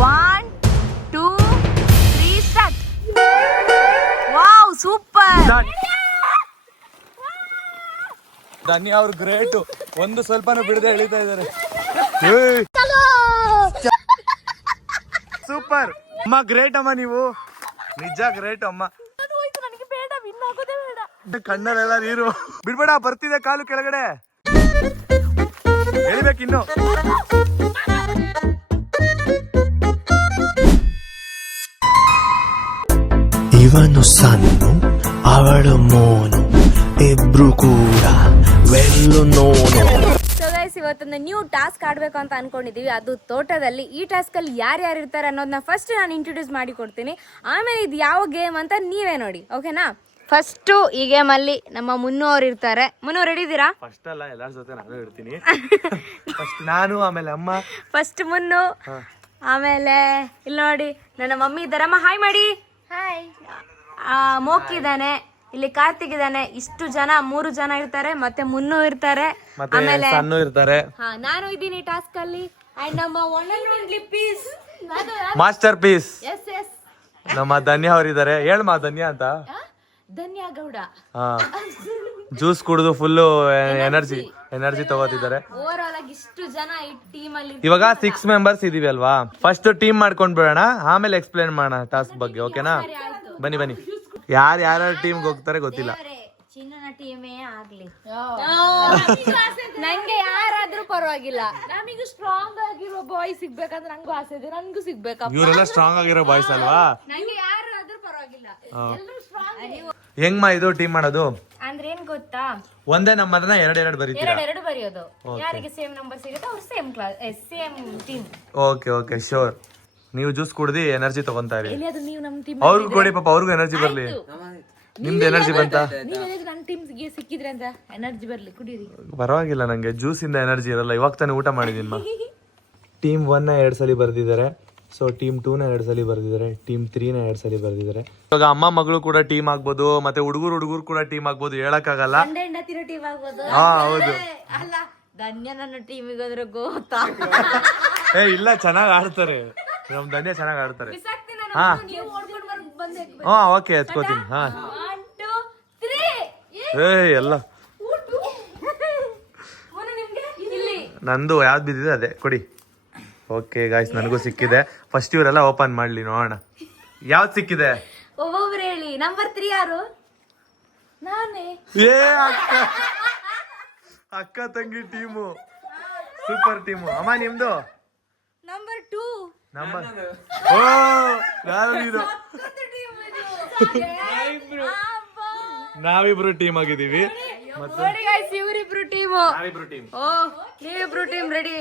1 2 3 start. Wow super. ಧನ್ಯ ಅವ್ರು great. ಒಂದು ಸ್ವಲ್ಪನೂ ಬಿಡದೆ ಎಳಿತಾ ಇದ್ದಾರೆ. ಸೂಪರ್ ಅಮ್ಮ, ಗ್ರೇಟ್ ಅಮ್ಮ, ನೀವು ನಿಜ ಗ್ರೇಟ್ ಅಮ್ಮ. ಕಣ್ಣಲ್ಲೆಲ್ಲ ನೀರು ಬಿಡ್ಬೇಡ, ಬರ್ತಿದೆ ಕಾಲು ಕೆಳಗಡೆ, ಎಳಿಬೇಕಿನ್ನು. ಇವನು ಸನ್ನು, ಅವಳು ಮೋನು, ಇಬ್ರು ಕೂಡ ವೆಲ್ಲು ನೋನು. ಸೊ ಗೈಸ್, ಇವತ್ತೊಂದು ನ್ಯೂ ಟಾಸ್ಕ್ ಆಡ್ಬೇಕು ಅಂತ ಅನ್ಕೊಂಡಿದೀವಿ, ಅದು ತೋಟದಲ್ಲಿ. ಈ ಟಾಸ್ಕ್ ಅಲ್ಲಿ ಯಾರ್ಯಾರು ಇರ್ತಾರೆ ಅನ್ನೋದನ್ನ ಫಸ್ಟ್ ನಾನು ಇಂಟ್ರೊಡ್ಯೂಸ್ ಮಾಡಿ ಕೊಡ್ತೀನಿ. ಆಮೇಲೆ ಇದು ಯಾವ ಗೇಮ್ ಅಂತ ನೀವೇ ನೋಡಿ, ಓಕೆನಾ? ಫಸ್ಟ್ ಈ ಗೇಮ್ ಅಲ್ಲಿ ನಮ್ಮ ಮುನ್ನು ಅವ್ರು ಇರ್ತಾರೆ. ಮುನ್ನು ರೆಡಿ ಇದ್ದೀರಾ? ಫಸ್ಟ್ ಅಲ್ಲ, ಎಲ್ಲಾರ ಜೊತೆ ನಾನು ಇರ್ತೀನಿ. ಫಸ್ಟ್ ನಾನು, ಆಮೇಲೆ ಅಮ್ಮ. ಫಸ್ಟ್ ಮುನ್ನು, ಆಮೇಲೆ ಇಲ್ಲಿ ನೋಡಿ ನನ್ನ ಮಮ್ಮಿ ಇದ್ದಾರಮ್ಮ, ಹಾಯ್ ಮಾಡಿ. ಹಾಯ್. ಮೋಕ್ ಇದ್ದಾನೆ, ಇಲ್ಲಿ ಕಾರ್ತಿಕ್ ಇದ್ದಾನೆ. ಇಷ್ಟು ಜನ, 3 ಜನ ಇರ್ತಾರೆ. ಮತ್ತೆ ಮುನ್ನು ಇರ್ತಾರೆ, ಆಮೇಲೆ ಸಣ್ಣ ಇರ್ತಾರೆ. ನಾನು ಇದ್ದೀನಿ ಟಾಸ್ಕ್ ಅಲ್ಲಿ. ಅಂಡ್ ನಮ್ಮ one and only piece, masterpiece ಎಸ್ ಎಸ್, ನಮ್ಮ ಧನ್ಯ ಅವರಿದ್ದಾರೆ. ಹೇಳ್ಮಾ ಧನ್ಯ ಅಂತ. ಧನ್ಯ ಗೌಡ. ಜ್ಯೂಸ್ ಕುಡಿದು ಫುಲ್ಲು ಎನರ್ಜಿ ತಗೋತಿದ್ದಾರೆ. ಓವರ್ ಆಲ್ ಆಗಿ ಇಷ್ಟು ಜನ ಈ ಟೀಮ್ ಅಲ್ಲಿ. ಇವಾಗ 6 ಮೆಂಬರ್ಸ್ ಇದೀವಿ ಅಲ್ವಾ, ಫಸ್ಟ್ ಟೀಮ್ ಮಾಡ್ಕೊಂಡ್ ಬಿಡೋಣ, ಆಮೇಲೆ ಎಕ್ಸ್ಪ್ಲೇನ್ ಮಾಡೋಣ ಟಾಸ್ಕ್ ಬಗ್ಗೆ, ಓಕೆನಾ? ಬನ್ನಿ. ಯಾರು ಟೀಮ್ಗೆ ಹೋಗ್ತಾರೆ ಗೊತ್ತಿಲ್ಲ. ಚಿನ್ನನ ಟೀಮೇ ಆಗ್ಲಿ, ನಂಗೆ ಯಾರಾದ್ರೂ ಪರವಾಗಿಲ್ಲ. ನಮಗೆ ಸ್ಟ್ರಾಂಗ್ ಆಗಿರೋ ಬಾಯ್ ಸಿಗ್ಬೇಕಂದ್ರೆ ನಂಗೂ ಆಸೆ ಇದೆ, ನನ್ಗೂ ಸಿಗ್ಬೇಕಪ್ಪ. ಇವರೆಲ್ಲ ಸ್ಟ್ರಾಂಗ್ ಆಗಿರೋ ಬಾಯ್ಸ್ ಅಲ್ವಾ? ನಂಗೆ ಯಾರಾದ್ರೂ ಪರವಾಗಿಲ್ಲ, ಎಲ್ಲರೂ ಸ್ಟ್ರಾಂಗ್. ಹೆಂಗ್ ಇದು ಟೀಮ್ ಮಾಡೋದು ಅಂದ್ರೆ ಏನ್ ಗೊತ್ತಾ, ಒಂದೇ ನಂಬರ್ನ ಎರಡು ಬರೀತೀರಾ? ಎರಡು ಬರೆಯೋದು. ಯಾರಿಗೆ ಸೇಮ್ ನಂಬರ್ ಸಿಗುತ್ತೆ ಅವ್ರು same class, same team. Okay sure. ನೀವು ಜ್ಯೂಸ್ ಕುಡ್ದು ಎನರ್ಜಿ ತಗೊಂತಾ ಇರಿ. ನೀವು ನಮ್ಮ ಟೀಮ್ ಅವ್ರಿಗೂ ಕೊಡಿ ಪಾಪ, ಅವ್ರಿಗೂ ಎನರ್ಜಿ ಬರ್ಲಿ. ನಿಮ್ದು ಎನರ್ಜಿ ಬಂತ? ನನ್ನ ಟೀಮ್ಗೆ ಸಿಕ್ಕಿದ್ರೆ ಅಂತ ಎನರ್ಜಿ ಬರ್ಲಿ, ಕುಡೀರಿ. ಪರವಾಗಿಲ್ಲ, ನಂಗೆ ಜ್ಯೂಸ್ ಇಂದ ಎನರ್ಜಿ ಇರಲ್ಲ. ಇವಾಗ ತಾನೇ ಊಟ ಮಾಡಿದೀನಿ. ಟೀಮ್ 1 2 ಸಲ ಬರ್ದಿದ್ದಾರೆ. ಸೊ ಟೀಮ್ 2 2 ಸಲ ಬರ್ದಿದ್ದಾರೆ. ಟೀಮ್ 3 2 ಸಲ ಬರ್ದಿದ್ದಾರೆ. ಇವಾಗ ಅಮ್ಮ ಮಗಳು ಕೂಡ ಟೀಮ್ ಆಗ್ಬೋದು, ಮತ್ತೆ ಹುಡುಗರು ಕೂಡ ಟೀಮ್ ಆಗ್ಬೋದು, ಹೇಳಕ್ಕಾಗಲ್ಲ. ಟೀಮ್ ಆಗ್ಬೋದು. ಹೌದು. ಅಲ್ಲ, ಧನ್ಯ ನನ್ನ ಟೀಮಿಗೆ ಹೋದ್ರೆ ಗೊತ್ತಾ? ಇಲ್ಲ, ಚೆನ್ನಾಗ್ ಆಡ್ತಾರೆ. ನಮ್ ಧನ್ಯ ಚೆನ್ನಾಗ್ ಆಡ್ತಾರೆ. ಓಕೆ, ಎತ್ಕೋತೀನಿ. ಎಲ್ಲ ನಂದು ಯಾವ್ದು ಬಿದ್ದಿದೆ ಅದೇ ಕೊಡಿ. ಓಕೆ ಗಾಯ್ಸ್, ನನಗೂ ಸಿಕ್ಕಿದೆ. ಫಸ್ಟ್ ಇವರೆಲ್ಲ ಓಪನ್ ಮಾಡ್ಲಿ, ನೋಡೋಣ ಯಾವ್ದು ಸಿಕ್ಕಿದೆ. ಒಬ್ಬೊಬ್ರು ಹೇಳಿ. ನಂಬರ್ 3 ಯಾರು? ನಾನೇ. ಅಕ್ಕ ತಂಗಿ ಟೀಮು, ಸೂಪರ್ ಟೀಮು. ಅಮ್ಮ ನಿಮ್ದು ನಂಬರ್ 2. ನಂಬರ್ ಇದು ನಾವಿಬ್ರು ಟೀಮ್ ಆಗಿದೀವಿ. ನೋಡಿ ಗೈಸ್, ಇವರಿಬ್ರು ಟೀಮು. ನೀವಿಬ್ರು ಟೀಮ್ ರೆಡಿ.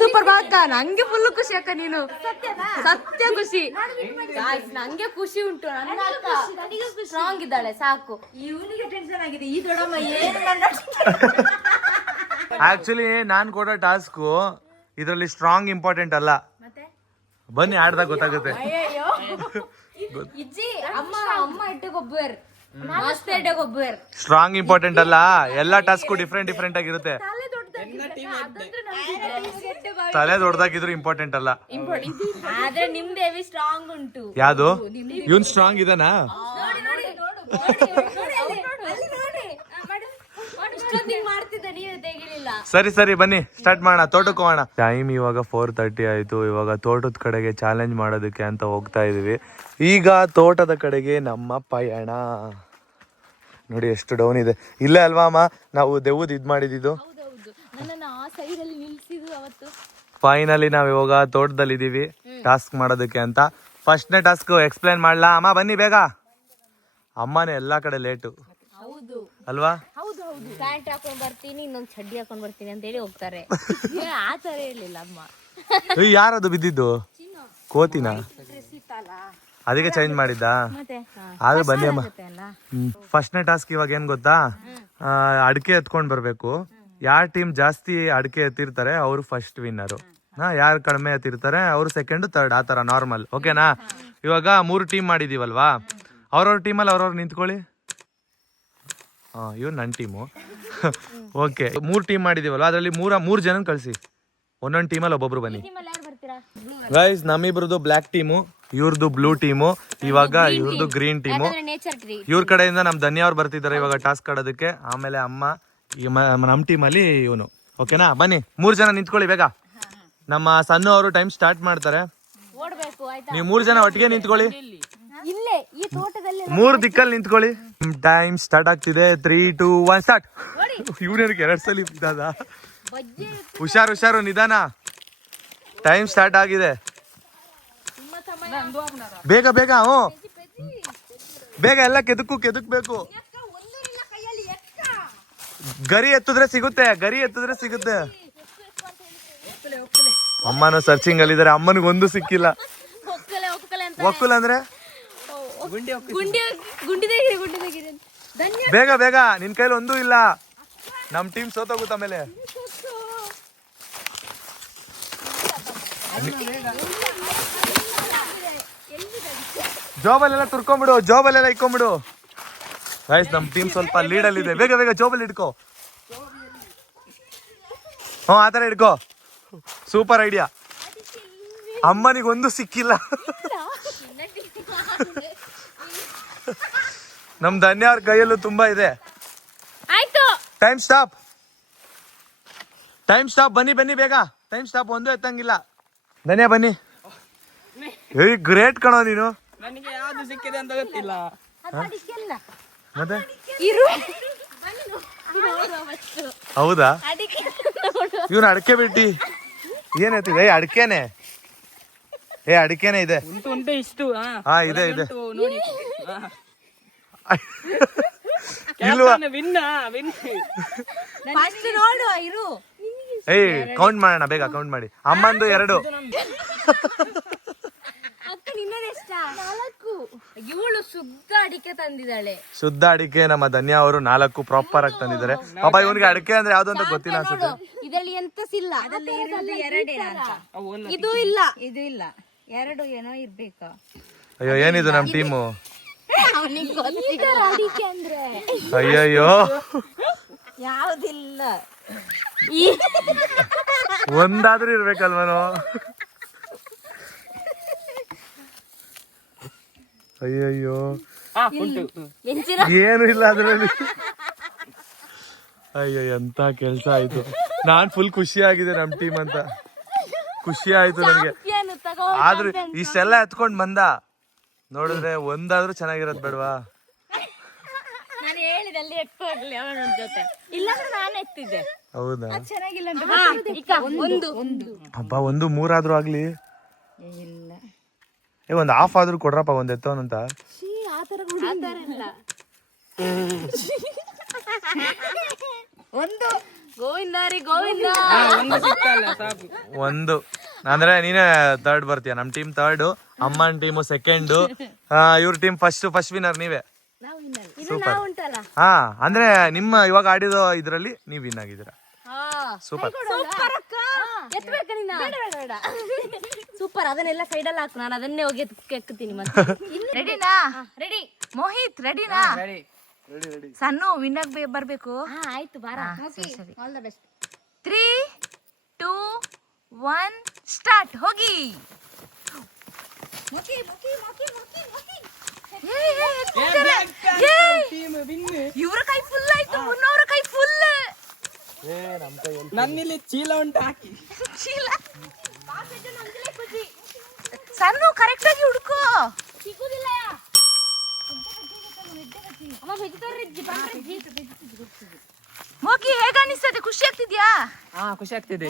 ಸೂಪರ್ ಬಾಕ. ನಂಗೆ ಫುಲ್ ಖುಷಿ ಅಕ್ಕ, ನೀನು ಸತ್ಯ ಖುಷಿ. ನಂಗೆ ಖುಷಿ ಉಂಟು, ಸ್ಟ್ರಾಂಗ್ ಇದ್ದಾಳೆ, ಸಾಕು. ಇವನಿಗೆ ಟೆನ್ಷನ್ ಆಗಿದೆ, ಈ ದೊಡ್ಡಮ್ಮ ಏನು. ಆಕ್ಚುಲಿ ನಾನ್ ಕೊಡೋ ಟಾಸ್ಕ್ ಇದ್ರಲ್ಲಿ ಸ್ಟ್ರಾಂಗ್ ಇಂಪಾರ್ಟೆಂಟ್ ಅಲ್ಲ. ಬನ್ನಿ ಆಡ್ದಾಗ ಗೊತ್ತಾಗುತ್ತೆ. ಸ್ಟ್ರಾಂಗ್ ಇಂಪಾರ್ಟೆಂಟ್ ಅಲ್ಲ, ಎಲ್ಲಾ ಟಾಸ್ಕ್ ಡಿಫ್ರೆಂಟ್ ಆಗಿರುತ್ತೆ. ತಲೆ ದೊಡ್ಡದಾಗಿದ್ರು ಇಂಪಾರ್ಟೆಂಟ್ ಅಲ್ಲ. ಆದ್ರೆ ನಿಮ್ದು ಹೆವಿ ಸ್ಟ್ರಾಂಗ್ ಉಂಟು. ಯಾವ್ದು? ಇವನ್ ಸ್ಟ್ರಾಂಗ್ ಇದನಾ? ಸರಿ ಬನ್ನಿ ಸ್ಟಾರ್ಟ್ ಮಾಡೋಣ. ತೋಟಕ್ಕೆ ಹೋಗೋಣ. ಟೈಮ್ ಇವಾಗ 4:30 ಆಯ್ತು. ಇವಾಗ ತೋಟದ ಕಡೆಗೆ ಚಾಲೆಂಜ್ ಮಾಡೋದಕ್ಕೆ ಅಂತ ಹೋಗ್ತಾ ಇದೀವಿ. ಈಗ ತೋಟದ ಕಡೆಗೆ ನಮ್ಮ ಪಯಣ. ನೋಡಿ ಎಷ್ಟು ಡೌನ್ ಇದೆ. ಇಲ್ಲೇ ಅಲ್ವಾ ಅಮ್ಮ ನಾವು ದೆವ್ವದ್ ಇದ್ ಮಾಡಿದ್ದು. ಫೈನಲಿ ನಾವ್ ಇವಾಗ ತೋಟದಲ್ಲಿ ಇದೀವಿ ಟಾಸ್ಕ್ ಮಾಡೋದಕ್ಕೆ ಅಂತ. ಫಸ್ಟ್ನೇ ಟಾಸ್ಕ್ ಎಕ್ಸ್ಪ್ಲೈನ್ ಮಾಡ್ಲಾ ಅಮ್ಮ? ಬನ್ನಿ ಬೇಗ. ಅಮ್ಮನೇ ಎಲ್ಲಾ ಕಡೆ ಲೇಟು ಅಲ್ವಾ? ಪ್ಯಾಂಟ್ ಹಾಕೊಂಡ್ ಬರ್ತೀನಿ, ಇನ್ನೊಂದ್ ಚಡ್ಡಿ ಹಾಕೊಂಡ್ ಬರ್ತೀನಿ ಅಂತ ಹೇಳಿ ಹೋಗ್ತಾರೆ. ಆತರ ಹೇಳಿಲ್ಲ ಅಮ್ಮ. ಯಾರದು ಬಿದ್ದಿದ್ದು? ಕೋತಿನ? ಅದಕ್ಕೆ ಚೇಂಜ್ ಮಾಡಿದ್ದ. ಆದ್ರೆ ಬನ್ನಿ ಅಮ್ಮ. ಫಸ್ಟ್ನೇ ಟಾಸ್ಕ್ ಇವಾಗ ಏನ್ ಗೊತ್ತಾ, ಅಡಿಕೆ ಎತ್ಕೊಂಡ್ ಬರ್ಬೇಕು. ಯಾರ್ ಟೀಮ್ ಜಾಸ್ತಿ ಅಡಿಕೆ ಎತ್ತಿರ್ತಾರೆ ಅವ್ರು ಫಸ್ಟ್ ವಿನ್ನರು. ಯಾರು ಕಡಿಮೆ ಎತ್ತಿರ್ತಾರೆ ಅವ್ರು ಸೆಕೆಂಡ್ ಥರ್ಡ್, ಆ ತರ ನಾರ್ಮಲ್. ಓಕೆನಾ? ಇವಾಗ 3 ಟೀಮ್ ಮಾಡಿದೀವಲ್ವಾ, ಅವ್ರವ್ರ ಟೀಮಲ್ಲಿ ಅವ್ರವ್ರು ನಿಂತ್ಕೊಳ್ಳಿ. ಇವ್ ನನ್ನ ಟೀಮು. ಓಕೆ, 3 ಟೀಮ್ ಮಾಡಿದೀವಲ್ವಾ, ಅದ್ರಲ್ಲಿ 3 ಜನ ಕಳ್ಸಿ. ಒಂದೊಂದು ಟೀಮಲ್ಲಿ ಒಬ್ಬೊಬ್ರು ಬನ್ನಿ. ಗೈಸ್ ನಮ್ಮಿಬ್ರದ್ದು ಬ್ಲಾಕ್ ಟೀಮು, ಇವ್ರದ್ದು ಬ್ಲೂ ಟೀಮು, ಇವಾಗ ಇವ್ರದ್ದು ಗ್ರೀನ್ ಟೀಮು. Nature tree. ಇವ್ರ ಕಡೆಯಿಂದ ನಮ್ ಧನ್ಯ ಅವ್ರು ಬರ್ತಿದ್ದಾರೆ ಇವಾಗ ಟಾಸ್ಕ್ ಆಡೋದಕ್ಕೆ. ಆಮೇಲೆ ಅಮ್ಮ, ನಮ್ ಟೀಮ್ ಅಲ್ಲಿ ಇವನು. ಓಕೆನಾ, ಬನ್ನಿ 3 ಜನ ನಿಂತ್ಕೊಳ್ಳಿ ಬೇಗ. ನಮ್ಮ ಸಣ್ಣ ಅವರು ಟೈಮ್ ಸ್ಟಾರ್ಟ್ ಮಾಡ್ತಾರೆ. ಓಡ್ಬೇಕು ಆಯ್ತಾ? ನೀವು 3 ಜನ ಒಟ್ಟಿಗೆ ನಿಂತ್ಕೊಳ್ಳಿ, ಇಲ್ಲೇ ಈ ತೋಟದಲ್ಲಿ 3 ದಿಕ್ಕಲ್ಲಿ ನಿಂತ್ಕೊಳ್ಳಿ. ಟೈಮ್ ಸ್ಟಾರ್ಟ್ ಆಗ್ತಿದೆ. 3, 2, 1 ಸ್ಟಾರ್ಟ್. ಇವ್ರಿಗೆ 2 ಸಲ ಬಿದ್ದಾದ. ಹುಷಾರು ನಿಧಾನ. ಟೈಮ್ ಸ್ಟಾರ್ಟ್ ಆಗಿದೆ. ಬೇಗ ಹ್ಞೂ ಬೇಗ, ಎಲ್ಲ ಕೆದಕ್ಬೇಕು. ಗರಿ ಎತ್ತಿದ್ರೆ ಸಿಗುತ್ತೆ. ಅಮ್ಮನ ಸರ್ಚಿಂಗ್ ಅಲ್ಲಿ ಇದಾರೆ. ಅಮ್ಮನಿಗೆ ಒಂದು ಸಿಕ್ಕಿಲ್ಲ. ಒಕ್ಕಲ್ ಅಂದ್ರೆ ಬೇಗ ನಿನ್ ಕೈಲಿ ಒಂದೂ ಇಲ್ಲ. ನಮ್ ಟೀಮ್ ಸೋತೋಗುತ್ತೆ ಆಮೇಲೆ. ಜಾಬಲ್ಲೆಲ್ಲ ತುರ್ಕೊಂಡ್ಬಿಡು, ಜಾಬಲ್ಲೆಲ್ಲ ಇಕ್ಕೊಂಡ್ಬಿಡು. ಗೈಸ್ ನಮ್ ಟೀಮ್ ಸ್ವಲ್ಪ ಲೀಡ್ ಅಲ್ಲಿ ಇದೆ. ಬೇಗ ಜಾಬಲ್ಲಿ ಇಟ್ಕೋ. ಆತರ ಇಟ್ಕೋ. Super idea. ಅಮ್ಮನಿಗೆ ಒಂದು ಸಿಕ್ಕಿಲ್ಲ. ನಮ್ ಧನ್ಯ ಅವ್ರ ಕೈಯಲ್ಲೂ ತುಂಬಾ ಇದೆ. ಆಯ್ತು, ಟೈಮ್ ಸ್ಟಾಪ್. ಬನ್ನಿ ಬೇಗ. Time stop. ಒಂದು ಎತ್ತಂಗಿಲ್ಲ. ಧನ್ಯ ಬನ್ನಿ. ಗ್ರೇಟ್ ಕಣೋ ನೀನು. ನನಗೆ ಯಾವ್ದು ಸಿಕ್ಕಿದೆ ಅಂತ ಗೊತ್ತಿಲ್ಲ. ಮತ್ತೆ ಇರು. ಹೌದಾ? ಇವನು ಅಡಕೆ ಬಿಟ್ಟಿ ಏನೈತಿ? ಅಡಕೆನೆ. ಅಡಕೆನೆ ಇದೆ. ಉಂಟು ಇಷ್ಟು. ಹಾ ಇದೆ. ನೋಡಿ ಇಲ್ವಾ? ಫಸ್ಟ್ ನೋಡು. ಇರು. ಕೌಂಟ್ ಮಾಡೋಣ, ಬೇಗ ಕೌಂಟ್ ಮಾಡಿ. ಅಮ್ಮಂದು 2. ಇವಳು ಶುದ್ಧ ಅಡಿಕೆ ತಂದಿದ್ದಾಳೆ. ಶುದ್ಧ ಅಡಿಕೆ ನಮ್ಮ ಧನ್ಯ ಅವರು 4 ಪ್ರಾಪರ್ ಆಗಿ ತಂದಿದ್ದಾರೆ. ಪಾಪ ಇವನಿಗೆ ಅಡಿಕೆ ಅಂದ್ರೆ ಯಾವ್ದು ಅಂತ ಗೊತ್ತಿಲ್ಲ ಅನ್ಸುತ್ತೆ. ಇದರಲ್ಲಿ ಎಂತಸಿಲ್ಲ. ಇದು ಇಲ್ಲ. 2 ಏನೋ ಇರ್ಬೇಕು. ಅಯ್ಯೋ ಏನಿದು ನಮ್ ಟೀಮು. ಅಡಿಕೆ ಅಂದ್ರೆ ಅಯ್ಯಯ್ಯೋ ಯಾವ್ದಿಲ್ಲ. ಒಂದಾದ್ರೂ ಇರ್ಬೇಕಲ್ವನು. ಅಯ್ಯಯ್ಯೋ ಏನು ಇಲ್ಲ ಅದ್ರಲ್ಲಿ. ಅಯ್ಯೋ ಎಂತ ಕೆಲ್ಸ ಆಯ್ತು. ನಾನ್ ಫುಲ್ ಖುಷಿ ಆಗಿದೆ ನಮ್ ಟೀಮ್ ಅಂತ. ಖುಷಿ ಆಯ್ತು ನನಗೆ. ಆದ್ರೂ ಇಷ್ಟೆಲ್ಲ ಎತ್ಕೊಂಡ್ ಬಂದ. ನೋಡಿದ್ರೆ ಒಂದಾದ್ರೂ ಚೆನ್ನಾಗಿರೋದ್ ಬೇಡವಾ? ನಾನು ಹೇಳಿದಲ್ಲಿ ಎತ್ಕೊಡ್ಲಿ ಅವನ ಜೊತೆ. ಇಲ್ಲಾಂದ್ರೆ ನಾನು ಎತ್ತಿದ್ದೆ. ಹೌದಾ? ಚೆನ್ನಾಗಿಲ್ಲ. ಹಬ್ಬ 1, 3 ಆದ್ರೂ ಆಗ್ಲಿ. ಇಲ್ಲ, ಒಂದ್ ಹಾಫ್ ಆದ್ರೂ ಕೊಡ್ರಪ್ಪ, ಒಂದ್ ಎತ್ತವನಂತ. ಒಂದು ಗೋವಿಂದ. ಒಂದು ಅಂದ್ರೆ ನೀನೇ 3rd ಬರ್ತೀಯ. ನಮ್ ಟೀಮ್ 3rd, ಅಮ್ಮನ್ ಟೀಮು 2nd, ಇವ್ರ ಟೀಮ್ ಫಸ್ಟ್ ವಿನ್ನರ್ ನೀವೇ. ಸೂಪರ್. ಹಾ ಅಂದ್ರೆ ನಿಮ್ಮ ಇವಾಗ ಆಡಿರೋ ಇದ್ರಲ್ಲಿ ನೀವ್ ವಿನ್ ಆಗಿದ್ದೀರಾ. ಸೂಪರ್. ಸೂಪರ್. ಅದನ್ನೆಲ್ಲ ಸೈಡಲ್ಲಿ ಹಾಕು. ನಾನು ಅದನ್ನೇ ಹೋಗಿ ಎಕ್ಕುತ್ತೀನಿ. ಮತ್ತೆ ರೆಡಿನಾ? ರೆಡಿ. ಮೋಹಿತ್ ರೆಡಿನಾ? ಸಣ್ಣ ವಿನ್ನಾಗ್ ಬರ್ಬೇಕು. ಆಯ್ತು ಬಾರ. All the best. 3, 2, 1 ಸ್ಟಾರ್ಟ್. ಹೋಗಿ. ಇವ್ರ ಕೈ ಫುಲ್ ಆಯ್ತು. ಮುನ್ನೋರ ಕೈ ಫುಲ್. ನನ್ನಿಲ್ಲಿ ಚೀಲ ಉಂಟು, ಹಾಕಿ. ಚೀಲ ಸಣ್ಣ ಕರೆಕ್ಟ್ ಆಗಿ ಹುಡುಕೋ. ಸಿಗುದಿಲ್ಲ. ಮೋಕಿ ಹೇಗ ಅನಿಸ್ತದೆ? ಖುಷಿ ಆಗ್ತಿದ್ಯಾ? ಖುಷಿ ಆಗ್ತಿದೆ.